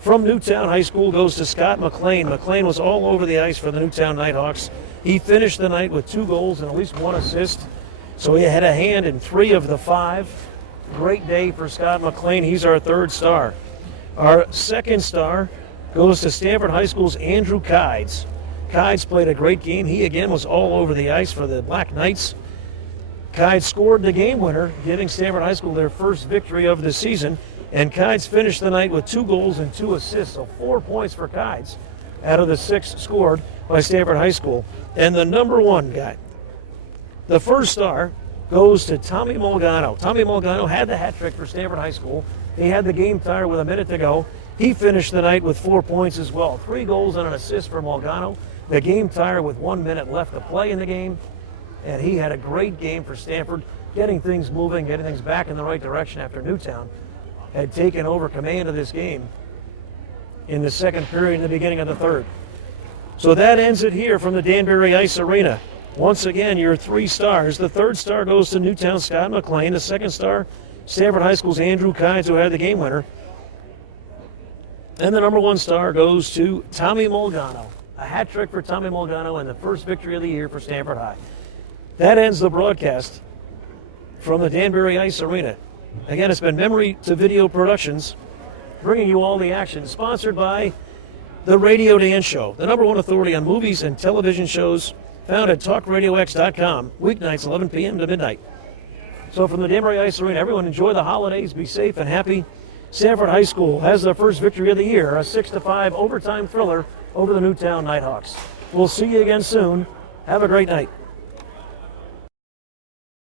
from Newtown High School goes to Scott McLean. McLean was all over the ice for the Newtown Nighthawks. He finished the night with 2 goals and at least 1 assist. So he had a hand in 3 of the 5. Great day for Scott McLean. He's our 3rd star. Our 2nd star goes to Stamford High School's Andrew Kides. Kides played a great game. He again was all over the ice for the Black Knights. Kides scored the game winner, giving Stamford High School their first victory of the season. And Kides finished the night with 2 goals and 2 assists, so 4 points for Kides out of the 6 scored by Stamford High School. And the #1 guy, the 1st star, goes to Tommy Malgano. Tommy Malgano had the hat trick for Stamford High School. He had the game tire with a minute to go. He finished the night with 4 points as well. 3 goals and an assist for Malgano. The game tire with 1 minute left to play in the game. And he had a great game for Stamford, getting things moving, getting things back in the right direction after Newtown had taken over command of this game in the 2nd period and the beginning of the 3rd. So that ends it here from the Danbury Ice Arena. Once again, your 3 stars. The 3rd star goes to Newtown Scott McLean. The 2nd star, Stamford High School's Andrew Kides, who had the game winner. And the #1 star goes to Tommy Malgano. A hat trick for Tommy Malgano and the first victory of the year for Stamford High. That ends the broadcast from the Danbury Ice Arena. Again, it's been Memory to Video Productions, bringing you all the action, sponsored by the Radio Dance Show, the #1 authority on movies and television shows, found at talkradiox.com, weeknights 11 p.m. to midnight. So from the Danbury Ice Arena, everyone enjoy the holidays, be safe and happy. Stamford High School has their first victory of the year, a 6-5 overtime thriller over the Newtown Nighthawks. We'll see you again soon. Have a great night.